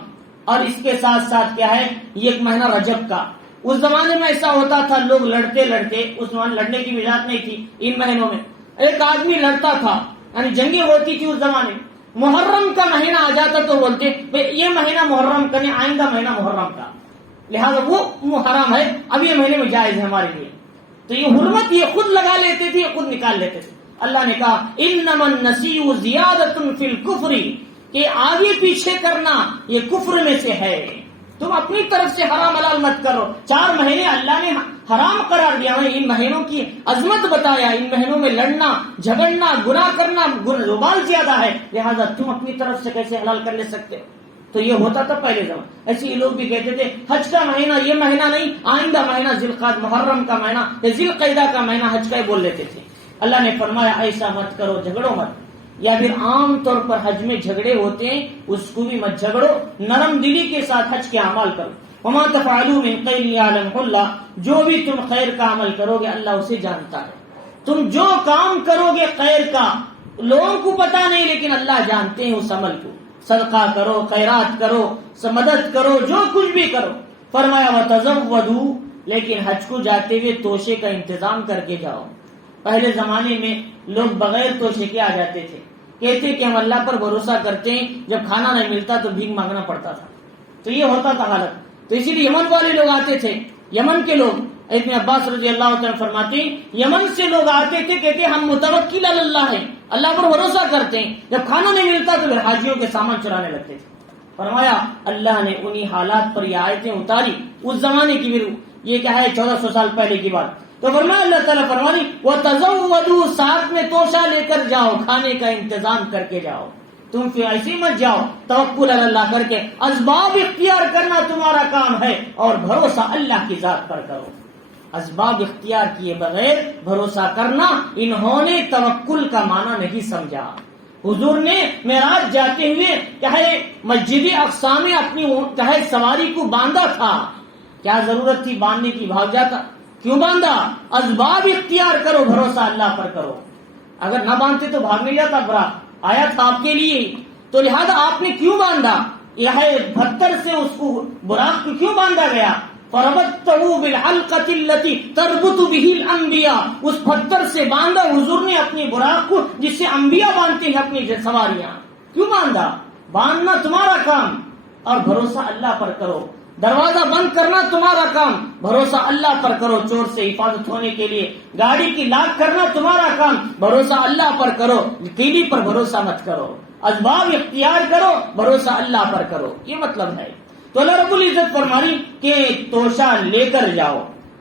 اور اس کے ساتھ ساتھ کیا ہے، یہ ایک مہینہ رجب کا. اس زمانے میں ایسا ہوتا تھا، لوگ لڑتے اس زمانے لڑنے کی اجازت نہیں تھی. ان مہینوں میں ایک آدمی لڑتا تھا، یعنی جنگیں ہوتی تھی اس زمانے. محرم کا مہینہ آ جاتا تو بولتے یہ مہینہ محرم کا نہیں، آئندہ مہینہ محرم کا، لہذا وہ حرام ہے، اب یہ مہینے میں جائز ہے ہمارے لیے. تو یہ حرمت یہ خود لگا لیتے تھے، یہ خود نکال لیتے تھے. اللہ نے کہا انما النسیء زیادۃ فی الکفر، کہ آگے پیچھے کرنا یہ کفر میں سے ہے. تم اپنی طرف سے حرام حلال مت کرو. 4 مہینے اللہ نے حرام قرار دیا ہے، ان مہینوں کی عظمت بتایا، ان مہینوں میں لڑنا، جھگڑنا، گناہ کرنا وبال زیادہ ہے، لہذا تم اپنی طرف سے کیسے حلال کر لے سکتے ہو. تو یہ ہوتا تھا پہلے زمان. ایسے ہی لوگ بھی کہتے تھے حج کا مہینہ یہ مہینہ نہیں، آئندہ مہینہ ذی القعدہ، محرم کا مہینہ یا ذی القعدہ کا مہینہ حج کا ہی بول لیتے تھے. اللہ نے فرمایا ایسا مت کرو، جھگڑو مت. یا پھر عام طور پر حج میں جھگڑے ہوتے ہیں، اس کو بھی مت جھگڑو، نرم دلی کے ساتھ حج کے اعمال کرو. وما تفعلوا من خیر یعلمہ اللہ، جو بھی تم خیر کا عمل کرو گے اللہ اسے جانتا ہے. تم جو کام کرو گے خیر کا، لوگوں کو پتا نہیں لیکن اللہ جانتے ہیں اس عمل کو. صدقہ کرو، خیرات کرو، مدد کرو، جو کچھ بھی کرو. فرمایا وتزودوا، لیکن حج کو جاتے ہوئے توشے کا انتظام کر کے جاؤ. پہلے زمانے میں لوگ بغیر توشے کے آ جاتے تھے، کہتے کہ ہم اللہ پر بھروسہ کرتے ہیں، جب کھانا نہیں ملتا تو بھیک مانگنا پڑتا تھا. تو یہ ہوتا تھا حالت. تو اسی لیے یمن والے لوگ آتے تھے، یمن کے لوگ، ابن عباس رضی اللہ تعالیٰ فرماتے ہیں یمن سے لوگ آتے تھے، کہتے ہم متوکل علی اللہ ہیں، اللہ پر بھروسہ کرتے ہیں، جب کھانا نہیں ملتا تو پھر حاجیوں کے سامان چرانے لگتے تھے. فرمایا اللہ نے انہی حالات پر یہ آیتیں اتاری. اس زمانے کی پھر یہ کیا ہے 1400 سال پہلے کی بات. تو فرمایا اللہ تعالیٰ فرمانی وَتَزَوَّدُوا، ساتھ میں توشہ لے کر جاؤ، کھانے کا انتظام کر کے جاؤ. تم پھر ایسے مت جاؤ، توکل علی اللہ کر کے. اسباب اختیار کرنا تمہارا کام ہے اور بھروسہ اللہ کی ذات پر کرو. اسباب اختیار کیے بغیر بھروسہ کرنا، انہوں نے توکل کا معنی نہیں سمجھا. حضور نے معراج جاتے ہوئے کہے مسجد اقصی میں اپنی کہے سواری کو باندھا تھا. کیا ضرورت تھی باندھنے کی؟ بھاگ جاتا. کیوں باندھا؟ اسباب اختیار کرو، بھروسہ اللہ پر کرو. اگر نہ باندھتے تو بھاگ نہیں جاتا. برا آیا تھا آپ کے لیے. تو لہذا آپ نے کیوں باندھا؟ یہ پتھر سے اس کو براق کو کیوں باندھا گیا؟ فربطته بالحلقة التي تربط به الانبیاء، اس پتھر سے باندھا حضور نے اپنی براق کو جس سے انبیاء باندھتے ہیں اپنی سواریاں. کیوں باندھا؟ باندھنا تمہارا کام اور بھروسہ اللہ پر کرو. دروازہ بند کرنا تمہارا کام، بھروسہ اللہ پر کرو چور سے حفاظت ہونے کے لیے. گاڑی کی لاک کرنا تمہارا کام، بھروسہ اللہ پر کرو، کیلی پر بھروسہ مت کرو. اسباب اختیار کرو، بھروسہ اللہ پر کرو. یہ مطلب ہے. تو اللہ رب العزت فرمانی کہ توشہ لے کر جاؤ،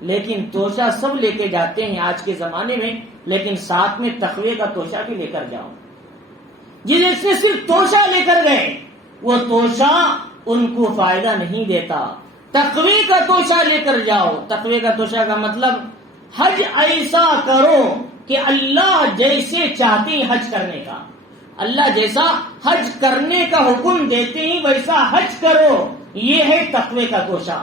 لیکن توشہ سب لے کے جاتے ہیں آج کے زمانے میں، لیکن ساتھ میں تقوی کا توشہ بھی لے کر جاؤ. جس سے صرف توشہ لے کر گئے وہ توشہ ان کو فائدہ نہیں دیتا. تقوی کا توشہ لے کر جاؤ. تقوی کا توشہ کا مطلب حج ایسا کرو کہ اللہ جیسے چاہتے ہیں حج کرنے کا، اللہ جیسا حج کرنے کا حکم دیتے ہیں ویسا حج کرو. یہ ہے تقوی کا توشہ.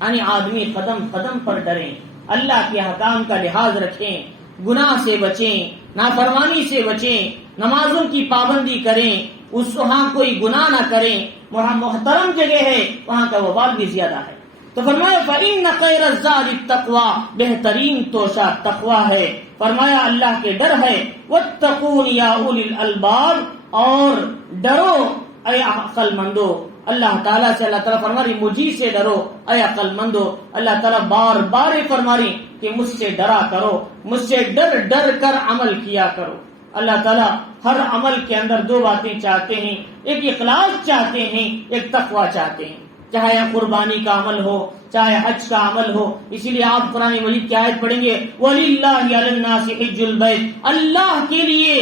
یعنی آدمی قدم قدم پر ڈریں، اللہ کے احکام کا لحاظ رکھیں، گناہ سے بچیں، نافرمانی سے بچیں، نمازوں کی پابندی کریں، اس وہاں کوئی گناہ نہ کریں. وہاں محترم جگہ ہے، وہاں کا وبال بھی زیادہ ہے. تو فرمایا فَإِنَّ خَيْرَ الزَّادِ التَّقْوَىٰ، بہترین توشہ تقویٰ ہے. فرمایا اللہ کے ڈر ہے. وَاتَّقُونِ يَا أُولِي الْأَلْبَابِ، اور ڈرو اے عقل مندو. اللہ تعالیٰ سے اللہ تعالیٰ فرماری مجھے سے ڈرو اے عقل مندو. اللہ تعالیٰ بار بار فرماری کہ مجھ سے ڈرا کرو، مجھ سے ڈر ڈر کر عمل کیا کرو. اللہ تعالیٰ ہر عمل کے اندر دو باتیں چاہتے ہیں، ایک اخلاص چاہتے ہیں، ایک تقویٰ چاہتے ہیں. چاہے قربانی کا عمل ہو، چاہے حج کا عمل ہو. اسی لیے آپ قرآن مجید کی آیت پڑھیں گے وَلِلَّهِ عَلَى النَّاسِ حِجُّ الْبَيْتِ، اللہ کے لیے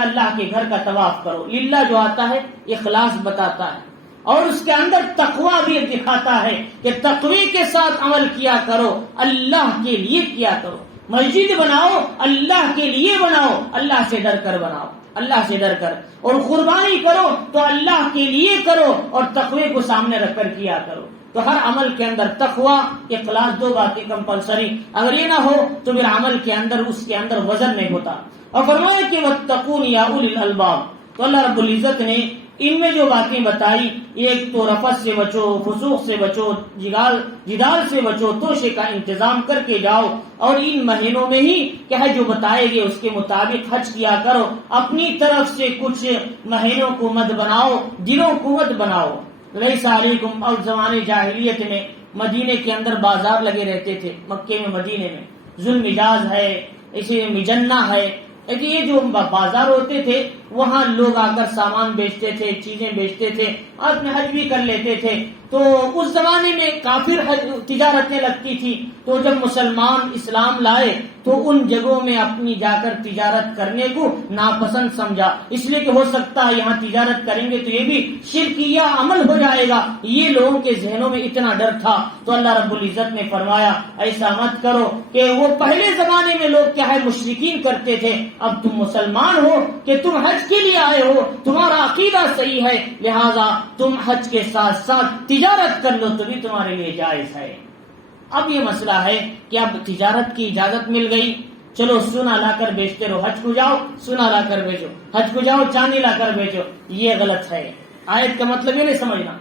اللہ کے گھر کا طواف کرو. للہ جو آتا ہے اخلاص بتاتا ہے، اور اس کے اندر تقویٰ بھی دکھاتا ہے کہ تقوی کے ساتھ عمل کیا کرو، اللہ کے لیے کیا کرو. مسجد بناؤ اللہ کے لیے بناؤ، اللہ سے ڈر کر بناؤ، اللہ سے ڈر کر. اور قربانی کرو تو اللہ کے لیے کرو اور تقوی کو سامنے رکھ کر کیا کرو. تو ہر عمل کے اندر تقویٰ اخلاص دو باتیں کمپلسری. اگر یہ نہ ہو تو پھر عمل کے اندر اس کے اندر وزن نہیں ہوتا. اور فرمایا کہ وَاتَّقُونِ يَا أُولِي الْأَلْبَابِ، تو اللہ رب العزت نے ان میں جو باتیں بتائی، ایک تو رفث سے بچو، فسوق سے بچو، جدال سے بچو، توشے کا انتظام کر کے جاؤ، اور ان مہینوں میں ہی کیا ہے جو بتائے گئے اس کے مطابق حج کیا کرو. اپنی طرف سے کچھ مہینوں کو مت بناؤ، دنوں کو مت بناؤ. لیس علیکم، اور زمانے جاہلیت میں مدینے کے اندر بازار لگے رہتے تھے، مکے میں مدینے میں ذوال مجاز ہے، اسی مجنہ ہے. یہ جو بازار ہوتے تھے وہاں لوگ آ کر سامان بیچتے تھے، چیزیں بیچتے تھے، اپنے حج بھی کر لیتے تھے. تو اس زمانے میں کافر تجارتیں لگتی تھی. تو جب مسلمان اسلام لائے تو ان جگہوں میں اپنی جا کر تجارت کرنے کو ناپسند سمجھا، اس لیے کہ ہو سکتا ہے یہاں تجارت کریں گے تو یہ بھی شرکیہ عمل ہو جائے گا. یہ لوگوں کے ذہنوں میں اتنا ڈر تھا. تو اللہ رب العزت نے فرمایا ایسا مت کرو کہ وہ پہلے زمانے میں لوگ کیا ہے مشرکین کرتے تھے. اب تم مسلمان ہو کہ تم حج کے لیے آئے ہو، تمہارا عقیدہ صحیح ہے، لہذا تم حج کے ساتھ ساتھ تجارت کر لو تو بھی تمہارے لیے جائز ہے. اب یہ مسئلہ ہے کہ اب تجارت کی اجازت مل گئی، چلو سونا لا کر بیچتے رہو، حج کو جاؤ سونا لا کر بیچو، حج کو جاؤ چاندی لا کر بیچو. یہ غلط ہے. آیت کا مطلب یہ نہیں سمجھنا.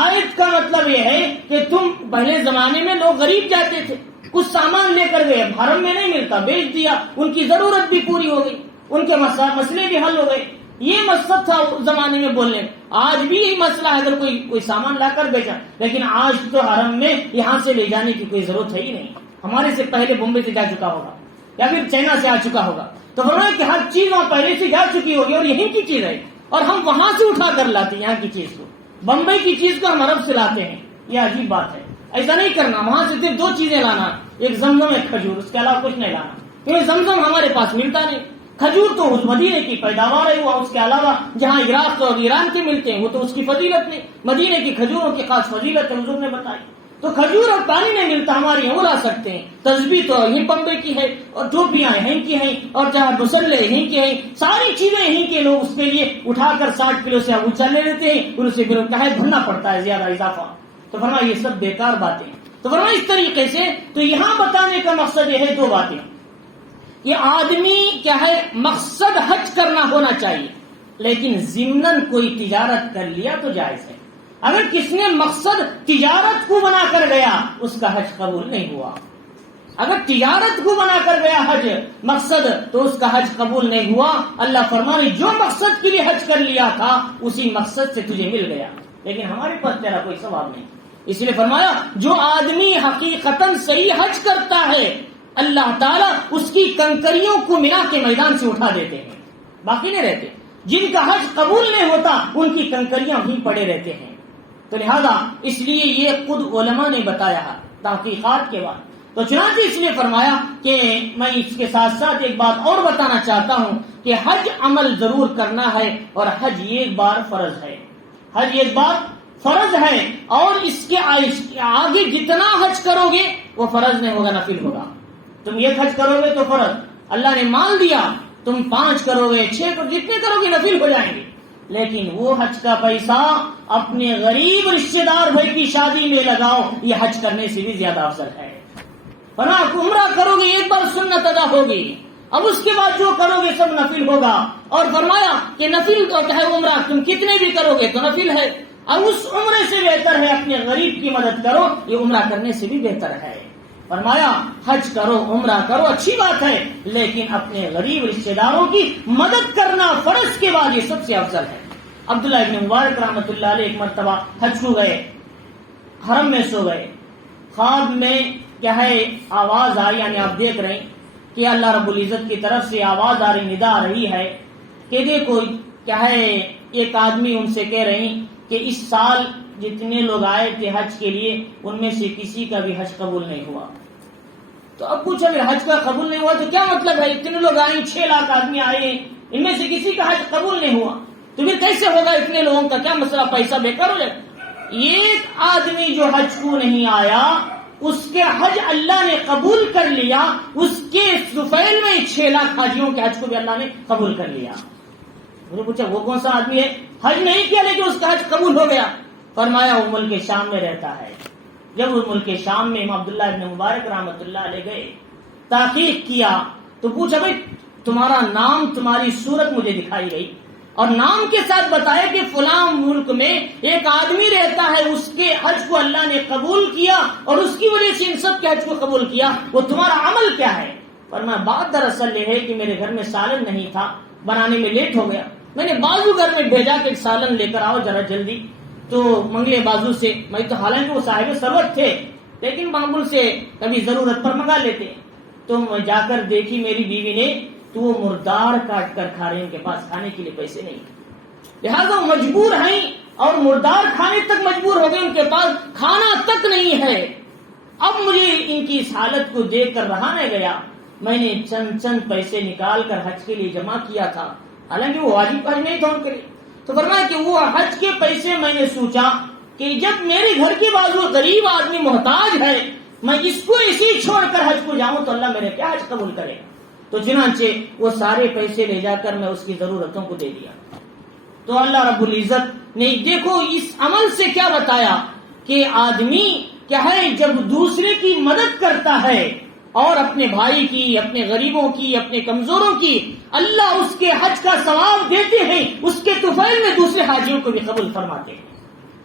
آیت کا مطلب یہ ہے کہ تم پہلے زمانے میں لوگ غریب جاتے تھے، کچھ سامان لے کر گئے، حرم میں نہیں ملتا، بیچ دیا، ان کی ضرورت بھی پوری ہو گئی، ان کے مسئلے بھی حل ہو گئے. یہ مقصد تھا اس زمانے میں بولنے. آج بھی یہی مسئلہ ہے، اگر کوئی سامان لا کر بیچا. لیکن آج تو حرم میں یہاں سے لے جانے کی کوئی ضرورت ہے ہی نہیں. ہمارے سے پہلے بمبئی سے جا چکا ہوگا یا پھر چائنا سے آ چکا ہوگا. تو فرمایا کہ ہر چیز وہاں پہلے سے جا چکی ہوگی اور یہیں کی چیز ہے، اور ہم وہاں سے اٹھا کر لاتے ہیں یہاں کی چیز کو. بمبئی کی چیز کو ہم عرب سے لاتے ہیں. یہ عجیب بات ہے. ایسا نہیں کرنا. وہاں سے صرف دو چیزیں لانا، ایک زمزم ایک کھجور، اس کے علاوہ کچھ نہیں لانا. کیونکہ زمزم ہمارے پاس ملتا نہیں، کھجور تو اس مدینے کی پیداوار ہے. وہ اس کے علاوہ جہاں عراق اور ایران کے ملتے ہیں وہ تو اس کی فضیلت نہیں. مدینے کی کھجوروں کی خاص فضیلت ہے، حضور نے بتائی. تو کھجور اور پانی نہیں ملتا، ہمارے یہاں لا سکتے ہیں. تسبیح تو یہیں بمبئی کی ہے، اور ٹوپیاں یہیں کی ہیں، اور جہاں مسلے یہیں کے ہیں، ساری چیزیں یہیں کے. لوگ اس کے لیے اٹھا کر 60 کلو سے اونچا لے لیتے ہیں، پھر اسے پھر بھرنا پڑتا ہے زیادہ اضافہ. تو فرمایا یہ سب بیکار باتیں. تو فرمایا اس طریقے سے. تو یہاں بتانے کا مقصد یہ ہے دو باتیں. یہ آدمی کیا ہے مقصد حج کرنا ہونا چاہیے. لیکن ضمناً کوئی تجارت کر لیا تو جائز ہے. اگر کس نے مقصد تجارت کو بنا کر گیا اس کا حج قبول نہیں ہوا. اگر تجارت کو بنا کر گیا حج مقصد تو اس کا حج قبول نہیں ہوا. اللہ فرمانے جو مقصد کے لیے حج کر لیا تھا اسی مقصد سے تجھے مل گیا، لیکن ہمارے پاس تیرا کوئی ثواب نہیں. اس لیے فرمایا جو آدمی حقیقتاً صحیح حج کرتا ہے اللہ تعالیٰ اس کی کنکریوں کو مینا کے میدان سے اٹھا دیتے ہیں، باقی نہیں رہتے. جن کا حج قبول نہیں ہوتا ان کی کنکریاں بھی پڑے رہتے ہیں. تو لہذا اس لیے یہ خود علماء نے بتایا تحقیقات کے بعد. تو چنانچہ اس لیے فرمایا کہ میں اس کے ساتھ ساتھ ایک بات اور بتانا چاہتا ہوں کہ حج عمل ضرور کرنا ہے اور حج ایک بار فرض ہے. حج ایک بار فرض ہے اور اس کے آگے جتنا حج کرو گے وہ فرض نہیں ہوگا، نفل ہوگا. تم ایک حج کرو گے تو فرض اللہ نے مان دیا، تم 5 کرو گے 6 جتنے کرو گے نفل ہو جائیں گے. لیکن وہ حج کا پیسہ اپنے غریب رشتے دار بھائی کی شادی میں لگاؤ، یہ حج کرنے سے بھی زیادہ افضل ہے. ورنہ عمرہ کرو گے ایک بار سنت ادا ہوگی، اب اس کے بعد جو کرو گے سب نفل ہوگا. اور فرمایا کہ نفل تو ہے عمرہ تم کتنے بھی کرو گے تو نفل ہے. اب اس عمرے سے بہتر ہے اپنے غریب کی مدد کرو، یہ عمرہ کرنے سے بھی بہتر ہے. فرمایا حج کرو عمرہ کرو اچھی بات ہے، لیکن اپنے غریب رشتے داروں کی مدد کرنا فرض کے بعد یہ سب سے افضل ہے. عبداللہ ابن مبارک رحمۃ اللہ علیہ ایک مرتبہ حج کو گئے، حرم میں سو گئے. خواب میں کیا ہے آواز آئی، یعنی آپ دیکھ رہے ہیں کہ اللہ رب العزت کی طرف سے آواز آ رہی، ندا آ رہی ہے کہ دیکھو کیا ہے ایک آدمی ان سے کہہ رہے ہیں کہ اس سال جتنے لوگ آئے تھے حج کے لیے ان میں سے کسی کا بھی حج قبول نہیں ہوا. تو اب پوچھا کہ حج کا قبول نہیں ہوا تو کیا مطلب ہے؟ اتنے لوگ آئے 6 لاکھ آدمی آئے ہیں، ان میں سے کسی کا حج قبول نہیں ہوا تو پھر کیسے ہوگا؟ اتنے لوگوں کا کیا مسئلہ؟ پیسہ بیکار ہو جائے. ایک آدمی جو حج کو نہیں آیا اس کے حج اللہ نے قبول کر لیا، اس کے سفیل میں 6 لاکھ حاجیوں کے حج کو بھی اللہ نے قبول کر لیا. میں نے پوچھا وہ کون سا آدمی ہے حج نہیں کیا لیکن اس کا حج قبول ہو گیا؟ فرمایا وہ ملک شام میں رہتا ہے. جب وہ ملک شام میں امام عبداللہ ابن مبارک رحمۃ اللہ علیہ گئے، تحقیق کیا تو پوچھا بھائی تمہارا نام تمہاری صورت مجھے دکھائی گئی اور نام کے ساتھ بتایا کہ فلاں ملک میں ایک آدمی رہتا ہے، اس کے حج کو اللہ نے قبول کیا اور اس کی وجہ سے ان سب کے حج کو قبول کیا، وہ تمہارا عمل کیا ہے؟ فرمایا بات دراصل یہ ہے کہ میرے گھر میں سالن نہیں تھا، بنانے میں لیٹ ہو گیا، میں نے بازو گھر میں بھیجا کہ سالن لے کر آؤ ذرا جلدی. تو منگلے بازو سے، میں تو حالانکہ وہ صاحب ثروت تھے لیکن معمول سے کبھی ضرورت پر منگا لیتے. تو میں جا کر دیکھی میری بیوی نے تو وہ مردار کاٹ کر کھا رہے ہیں، ان کے پاس کھانے کے لیے پیسے نہیں، لہذا وہ مجبور ہیں اور مردار کھانے تک مجبور ہو گئے، ان کے پاس کھانا تک نہیں ہے. اب مجھے ان کی اس حالت کو دیکھ کر رہا نہیں گیا، میں نے چند پیسے نکال کر حج کے لیے جمع کیا تھا، حالانکہ وہ واجب حج نہیں تھا ان کے لیے. تو فرمایا کہ وہ حج کے پیسے میں نے سوچا کہ جب میرے گھر کے بازو غریب آدمی محتاج ہے میں اس کو اسی چھوڑ کر حج کو جاؤں تو اللہ میرے کیا حج قبول کرے گا. تو چنانچہ وہ سارے پیسے لے جا کر میں اس کی ضرورتوں کو دے دیا. تو اللہ رب العزت نے دیکھو اس عمل سے کیا بتایا کہ آدمی کیا ہے جب دوسرے کی مدد کرتا ہے اور اپنے بھائی کی، اپنے غریبوں کی، اپنے کمزوروں کی، اللہ اس کے حج کا ثواب دیتے ہیں، اس کے طفیل میں دوسرے حاجیوں کو بھی قبول فرماتے ہیں.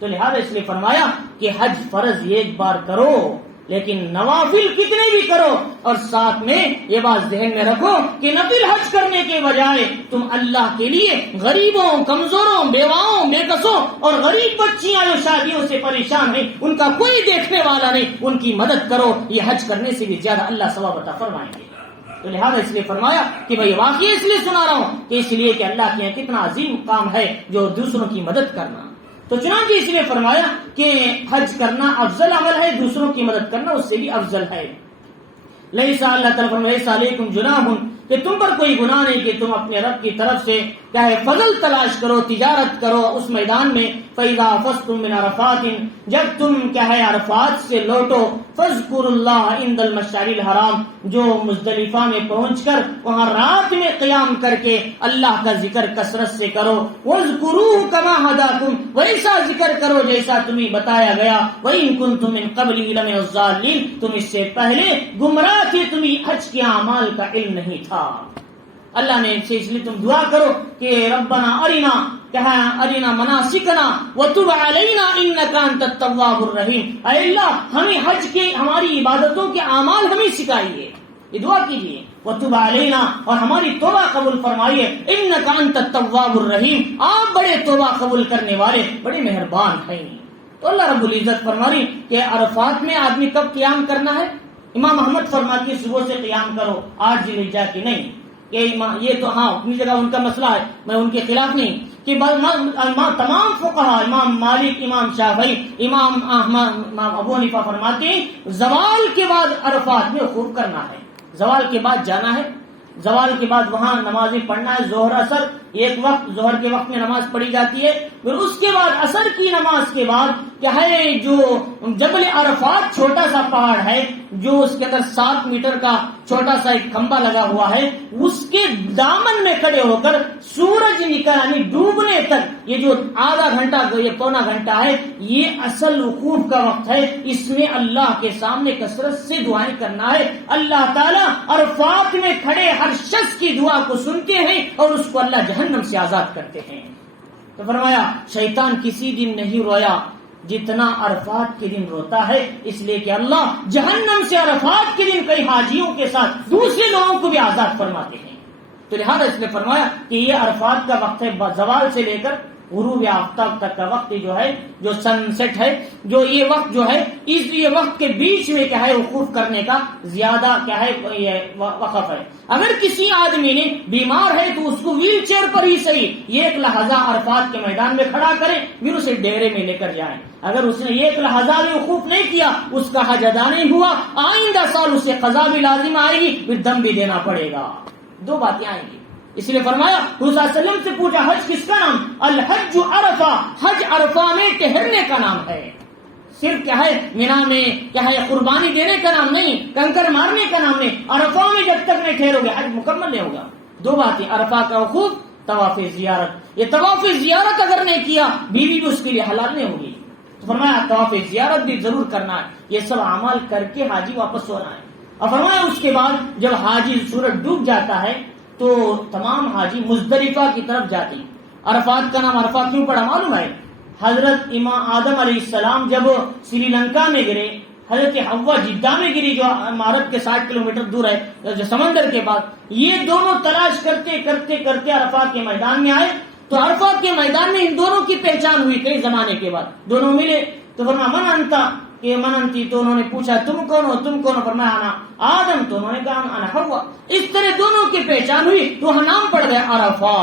تو لہذا اس لیے فرمایا کہ حج فرض ایک بار کرو لیکن نوافل کتنے بھی کرو، اور ساتھ میں یہ بات ذہن میں رکھو کہ نفل حج کرنے کے بجائے تم اللہ کے لیے غریبوں، کمزوروں، بیواؤں، بے کسوں اور غریب بچیاں جو شادیوں سے پریشان ہیں ان کا کوئی دیکھنے والا نہیں، ان کی مدد کرو، یہ حج کرنے سے بھی زیادہ اللہ ثواب عطا فرمائیں گے. تو لہذا اس لیے فرمایا کہ میں یہ واقعہ اس لیے سنا رہا ہوں کہ اس لیے کہ اللہ کے یہاں کتنا عظیم کام ہے جو دوسروں کی مدد کرنا. تو چنانچہ اس لیے فرمایا کہ حج کرنا افضل عمل ہے، دوسروں کی مدد کرنا اس سے بھی افضل ہے. لیسا اللہ تعالیٰ فرمائے لیسا علیکم جناح کہ تم پر کوئی گناہ نہیں کہ تم اپنے رب کی طرف سے کیا ہے فضل تلاش کرو، تجارت کرو اس میدان میں. فَإِذَا أَفَضْتُم مِّنْ عَرَفَاتٍ جب تم کیا ہے عرفات سے لوٹو، فَاذْكُرُوا اللَّهَ عِندَ الْمَشْعَرِ الْحَرَامِ جو مزدلفہ میں پہنچ کر وہاں رات میں قیام کر کے اللہ کا ذکر کثرت سے کرو. وَاذْكُرُوهُ كَمَا هَدَاكُمْ ویسا ذکر کرو جیسا تمہیں بتایا گیا. وَإِن كُنتُم مِّن قَبْلِهِ لَمِنَ الضَّالِّينَ تم اس سے پہلے گمراہ تھے، تمہیں حج کے اعمال کا علم نہیں تھا. اللہ نے اس لیے تم دعا کرو کہ ربنا ارنا مناسکنا وتب علینا انک انت التواب الرحیم، اے اللہ ہمیں حج کے ہماری عبادتوں کے اعمال ہمیں سکھائیے، یہ دعا کیجیے، وتب علینا، اور ہماری توبہ قبول فرمائیے، انک انت التواب الرحیم، آپ بڑے توبہ قبول کرنے والے بڑے مہربان ہیں۔ تو اللہ رب العزت فرمانی کہ عرفات میں آدمی کب قیام کرنا ہے؟ امام احمد فرماتی ہے صبح سے قیام کرو، 8 ذی الحجہ کی نہیں، یہ تو ہاں اپنی جگہ ان کا مسئلہ ہے، میں ان کے خلاف نہیں، کہ تمام فقہاء، امام مالک، امام شافعی، امام احمد، امام ابو حنیفہ فرماتے ہیں زوال کے بعد عرفات میں وقوف کرنا ہے، زوال کے بعد جانا ہے، زوال کے بعد وہاں نمازیں پڑھنا ہے، ظہر اثر ایک وقت، ظہر کے وقت میں نماز پڑھی جاتی ہے، پھر اس کے بعد اثر کی نماز کے بعد کیا ہے، جو جبل عرفات چھوٹا سا پہاڑ ہے جو اس کے اندر 7 میٹر کا چھوٹا سا ایک کھمبا لگا ہوا ہے، اس کے دامن میں کھڑے ہو کر سورج یعنی ڈوبنے تک، یہ جو آدھا گھنٹہ یہ پونا گھنٹہ ہے، یہ اصل وقوف کا وقت ہے، اس میں اللہ کے سامنے کثرت سے دعائیں کرنا ہے۔ اللہ تعالیٰ عرفات میں کھڑے ہر شخص کی دعا کو سنتے ہیں اور اس کو اللہ جہنم سے آزاد کرتے ہیں۔ تو فرمایا شیطان کسی دن نہیں رویا جتنا عرفات کے دن روتا ہے، اس لیے کہ اللہ جہنم سے عرفات کے دن کئی حاجیوں کے ساتھ دوسرے لوگوں کو بھی آزاد فرماتے ہیں۔ تو لہذا اس نے فرمایا کہ یہ عرفات کا وقت ہے، زوال سے لے کر غروب آفتاب تک کا وقت جو ہے، جو سن سیٹ ہے، جو یہ وقت جو ہے، اس یہ وقت کے بیچ میں کیا ہے وقوف کرنے کا زیادہ کیا ہے یہ وقف ہے۔ اگر کسی آدمی نے بیمار ہے تو اس کو ویل چیئر پر ہی صحیح 1 لحظہ عرفات کے میدان میں کھڑا کریں، پھر اسے ڈیرے میں لے کر جائیں۔ اگر اس نے 1 لحظہ بھی وقوف نہیں کیا، اس کا حج ادا نہیں ہوا، آئندہ سال اسے قضا بھی لازم آئے گی، پھر دم بھی دینا پڑے گا، 2 باتیں آئیں گی۔ اس لیے فرمایا حضور صلی اللہ علیہ وسلم سے پوچھا حج کس کا نام؟ الحج عرفہ، حج عرفہ میں ٹہرنے کا نام ہے، صرف کیا ہے مینا میں کیا ہے قربانی دینے کا نام نہیں، کنکر مارنے کا نام نہیں، عرفہ میں جب تک نہیں ٹھہرو گے حج مکمل نہیں ہوگا۔ 2 باتیں، عرفہ کا وقوف، طواف زیارت۔ یہ طواف زیارت اگر نہیں کیا بیوی بھی اس کے لیے حلال نہیں ہوگی، تو فرمایا طواف زیارت بھی ضرور کرنا ہے، یہ سب اعمال کر کے حاجی واپس ہونا ہے۔ اور فرمایا اس کے بعد جب حاجی سورج ڈوب جاتا ہے تو تمام حاجی مزدلفہ کی طرف جاتے ہیں۔ عرفات کا نام عرفہ کیوں پڑا معلوم ہے؟ حضرت امام آدم علیہ السلام جب سری لنکا میں گرے، حضرت حوا جدہ میں گری جو عمارت کے 60 کلومیٹر دور ہے جو سمندر کے بعد، یہ دونوں تلاش کرتے کرتے کرتے عرفات کے میدان میں آئے، تو عرفات کے میدان میں ان دونوں کی پہچان ہوئی کئی زمانے کے بعد، دونوں ملے تو فرمایا من انتا، کہ من انتی، تو انہوں نے پوچھا تم کون ہو، تم کون ہو، فرمایا انا آدم، تو انہوں نے کہا انا حوا، اس طرح دونوں کی پہچان ہوئی تو نام پڑ گیا عرفہ،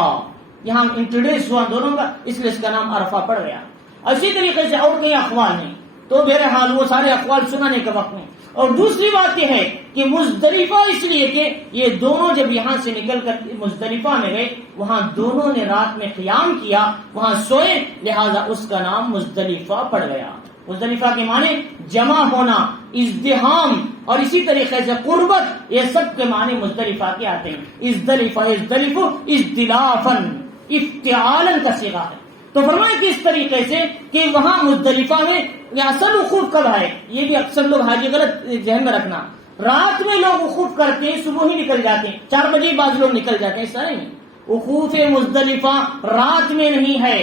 یہاں انٹروڈیوس ہوا دونوں کا، اس لیے اس کا نام عرفہ پڑ گیا۔ اسی طریقے سے اور کئی اقوال ہیں، تو بہرحال وہ سارے اقوال سنانے کے وقت میں۔ اور دوسری بات یہ ہے کہ مزدلفہ اس لیے کہ یہ دونوں جب یہاں سے نکل کر مزدلفہ میں گئے، وہاں دونوں نے رات میں قیام کیا، وہاں سوئے، لہذا اس کا نام مزدلفہ پڑ گیا۔ مزدلفہ کے معنی جمع ہونا، ازدحام، اور اسی طریقے سے قربت، یہ سب کے معنی مزدلفہ کے آتے ہیں۔ ازدلفہ، ازدلفو، ازدلافن، افتعالن کا صیغہ ہے۔ تو فرمائے کہ اس طریقے سے کہ وہاں مزدلفہ میں اصل وقوف کب ہے، یہ بھی اکثر لوگ حاجی غلط ذہن میں رکھنا، رات میں لوگ وقوف کرتے ہیں، صبح ہی نکل جاتے ہیں، 4 بجے بعض لوگ نکل جاتے ہیں، ایسا نہیں۔ وقوف مزدلفہ رات میں نہیں ہے،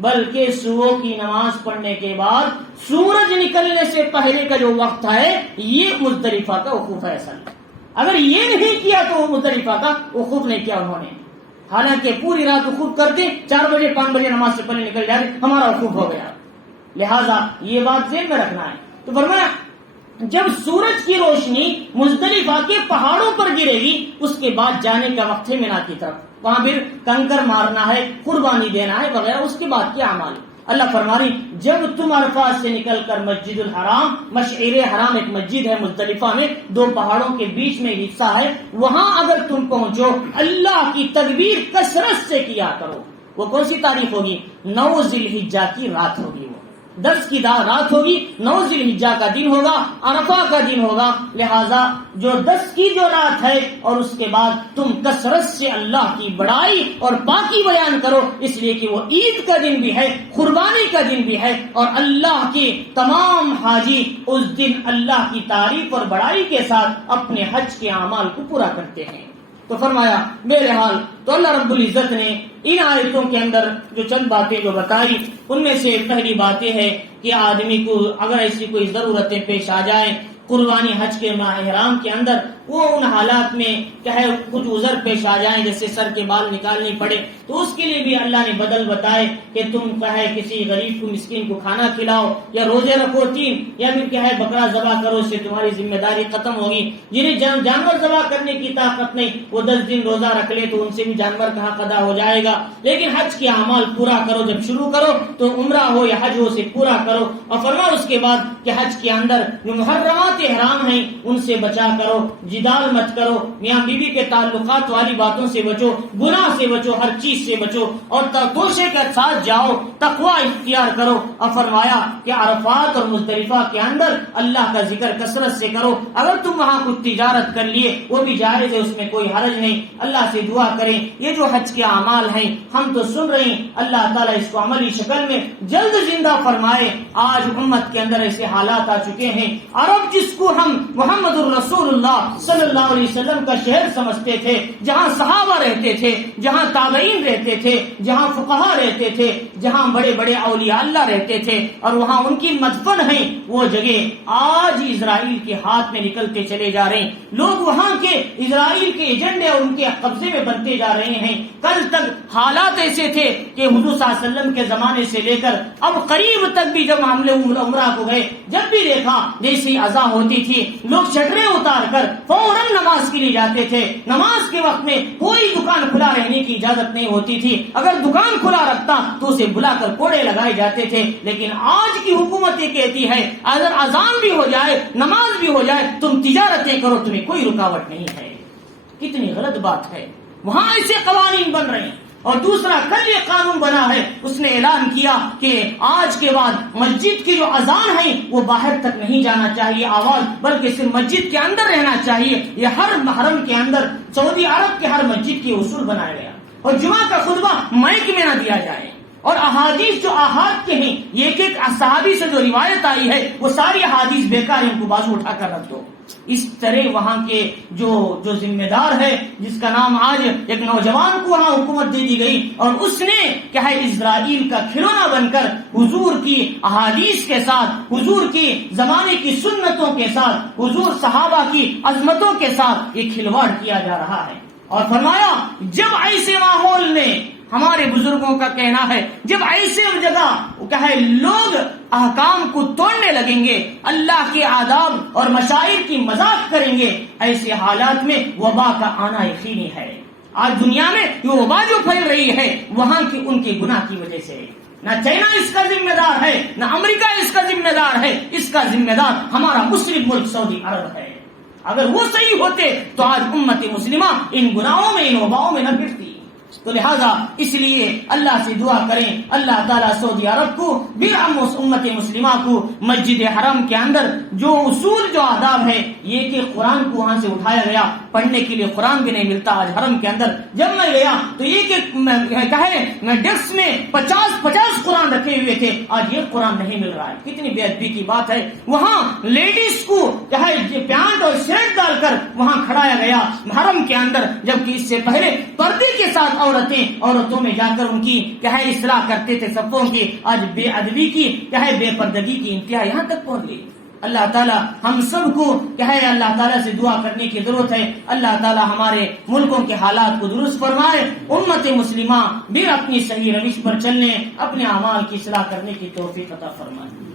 بلکہ صبح کی نماز پڑھنے کے بعد سورج نکلنے سے پہلے کا جو وقت ہے یہ مزدلفہ کا وقوف ہے اصل۔ اگر یہ نہیں کیا تو مزدلفہ کا وقوف نہیں کیا انہوں نے، حالانکہ پوری رات وقوف کرتے، 4 بجے 5 بجے نماز سے پہلے نکل جاتے، ہمارا وقوف ہو گیا، لہذا یہ بات ذہن میں رکھنا ہے۔ تو فرمایا جب سورج کی روشنی مزدلفہ کے پہاڑوں پر گرے گی اس کے بعد جانے کا وقت ہے مینا کی طرف، وہاں پھر کنکر مارنا ہے، قربانی دینا ہے وغیرہ، اس کے بعد کیا اعمال۔ اللہ فرما رہی جب تم عرفات سے نکل کر مسجد الحرام، مشعر حرام ایک مسجد ہے مزدلفہ میں، 2 پہاڑوں کے بیچ میں حصہ ہے، وہاں اگر تم پہنچو اللہ کی تکبیر کثرت سے کیا کرو۔ وہ کون سی تاریخ ہوگی؟ 9 ذی الحجہ کی رات ہوگی، وہ 10 کی رات ہوگی، 9 ذی الحجہ کا دن ہوگا، عرفہ کا دن ہوگا، لہذا جو 10 کی جو رات ہے اور اس کے بعد تم کثرت سے اللہ کی بڑائی اور پاکی بیان کرو، اس لیے کہ وہ عید کا دن بھی ہے، قربانی کا دن بھی ہے، اور اللہ کے تمام حاجی اس دن اللہ کی تعریف اور بڑائی کے ساتھ اپنے حج کے اعمال کو پورا کرتے ہیں۔ تو فرمایا بہرحال تو اللہ رب العزت نے ان آیتوں کے اندر جو چند باتیں جو بتائی ان میں سے پہلی بات یہ ہے کہ آدمی کو اگر ایسی کوئی ضرورتیں پیش آ جائیں قربانی حج کے ماہ احرام کے اندر، وہ ان حالات میں چاہے کچھ عذر پیش آ جائیں جیسے سر کے بال نکالنی پڑے تو اس کے لیے بھی اللہ نے بدل بتائے کہ تم کہے کسی غریب کو مسکین کو کھانا کھلاؤ یا روزے رکھو 3 یا پھر کیا ہے بکرا ذبح کرو، اس سے تمہاری ذمہ داری ختم ہوگی۔ جنہیں جانور ذبح کرنے کی طاقت نہیں وہ 10 دن روزہ رکھ لے تو ان سے بھی جانور کا حق ادا ہو جائے گا، لیکن حج کے اعمال پورا کرو، جب شروع کرو تو عمرہ ہو یا حج ہو سے پورا کرو۔ اور فرمایا اس کے بعد کہ حج کے اندر جو محرمات احرام ہیں ان سے بچا کرو، جدال مت کرو، میاں بیوی کے تعلقات والی باتوں سے بچو، گناہ سے بچو، ہر چیز سے بچو اور توشے کے ساتھ جاؤ، تقوی اختیار کرو۔ اور فرمایا کہ عرفات اور مزدلفہ کے اندر اللہ کا ذکر کثرت سے کرو، اگر تم وہاں کچھ تجارت کر لیے وہ بھی جائز ہے، اس میں کوئی حرج نہیں۔ اللہ سے دعا کریں یہ جو حج کے اعمال ہیں ہم تو سن رہے ہیں، اللہ تعالیٰ اس کو عملی شکل میں جلد زندہ فرمائے۔ آج امت کے اندر ایسے حالات آ چکے ہیں، عرب جس کو ہم محمد الرسول اللہ صلی اللہ علیہ وسلم کا شہر سمجھتے تھے، جہاں صحابہ رہتے تھے، جہاں تابعین رہتے تھے، جہاں فقہا رہتے تھے، جہاں بڑے بڑے اولیاء اللہ رہتے تھے اور وہاں ان کی مدفن ہیں، وہ جگہ آج اسرائیل کے ہاتھ میں نکلتے چلے جا رہے ہیں۔ لوگ وہاں کے اسرائیل کے ایجنڈے اور ان کے قبضے میں بنتے جا رہے ہیں۔ کل تک حالات ایسے تھے کہ حضور صلی اللہ علیہ وسلم کے زمانے سے لے کر اب قریب تک بھی جب ہم لوگ عمرہ کو گئے، جب بھی دیکھا جیسی اذان ہوتی تھی لوگ چٹرے اتار کر فوراً نماز کے لیے جاتے تھے۔ نماز کے وقت میں کوئی دکان کھلا رہنے کی اجازت نہیں ہوتی تھی، اگر دکان کھلا رکھتا تو اسے بلا کر کوڑے لگائے جاتے تھے۔ لیکن آج کی حکومت یہ کہتی ہے اگر اذان بھی ہو جائے نماز بھی ہو جائے تم تجارتیں کرو، تمہیں کوئی رکاوٹ نہیں ہے۔ کتنی غلط بات ہے، وہاں ایسے قوانین بن رہے ہیں۔ اور دوسرا کل یہ قانون بنا ہے، اس نے اعلان کیا کہ آج کے بعد مسجد کی جو اذان ہے وہ باہر تک نہیں جانا چاہیے آواز، بلکہ صرف مسجد کے اندر رہنا چاہیے۔ یہ ہر محرم کے اندر سعودی عرب کے ہر مسجد کی اصول بنایا گیا، اور جمعہ کا خطبہ مائک میں نہ دیا جائے۔ اور احادیث جو آحاد کے ہیں، ایک ایک صحابی سے جو روایت آئی ہے وہ ساری احادیث بیکار ہیں، ان کو بازو اٹھا کر رکھ دو۔ اس طرح وہاں کے جو ذمہ دار ہے، جس کا نام آج ایک نوجوان کو وہاں حکومت دے دی گئی، اور اس نے کیا ہے اسرائیل کا کھلونا بن کر حضور کی احادیث کے ساتھ، حضور کی زمانے کی سنتوں کے ساتھ، حضور صحابہ کی عظمتوں کے ساتھ یہ کھلواڑ کیا جا رہا ہے۔ اور فرمایا جب ایسے ماحول میں ہمارے بزرگوں کا کہنا ہے جب ایسے جگہ کیا ہے لوگ احکام کو توڑنے لگیں گے، اللہ کے آداب اور مشاعر کی مذاق کریں گے، ایسے حالات میں وبا کا آنا یقینی ہے۔ آج دنیا میں یہ وبا جو پھیل رہی ہے وہاں کی ان کے گناہ کی وجہ سے، نہ چائنا اس کا ذمہ دار ہے، نہ امریکہ اس کا ذمہ دار ہے، اس کا ذمہ دار ہمارا مسلم ملک سعودی عرب ہے۔ اگر وہ صحیح ہوتے تو آج امت مسلمہ ان گناہوں میں ان وباؤں میں نہ گرتی۔ تو لہذا اس لیے اللہ سے دعا کریں اللہ تعالیٰ سعودی عرب کو بھی امت مسلمہ کو مسجد حرم کے اندر جو اصول جو آداب ہے، یہ کہ قرآن کو وہاں سے اٹھایا گیا، پڑھنے کے لیے قرآن بھی نہیں ملتا آج حرم کے اندر۔ جب میں گیا تو یہ کہ ڈیسک میں 50 قرآن رکھے ہوئے تھے، آج یہ قرآن نہیں مل رہا ہے، کتنی بے ادبی کی بات ہے۔ وہاں لیڈیز کو پینٹ اور شرٹ ڈال کر وہاں کھڑایا گیا حرم کے اندر، جبکہ اس سے پہلے پردے کے ساتھ عورتوں میں جا کر ان کی کیا ہے اصلاح کرتے تھے صفوں کی۔ آج بے ادبی کی کیا ہے بے پردگی کی انتہا یہاں تک پہنچ گئی۔ اللہ تعالیٰ ہم سب کو کیا ہے اللہ تعالیٰ سے دعا کرنے کی ضرورت ہے، اللہ تعالیٰ ہمارے ملکوں کے حالات کو درست فرمائے، امت مسلمہ بھی اپنی صحیح روش پر چلنے، اپنے اعمال کی اصلاح کرنے کی توفیق عطا فرمائے۔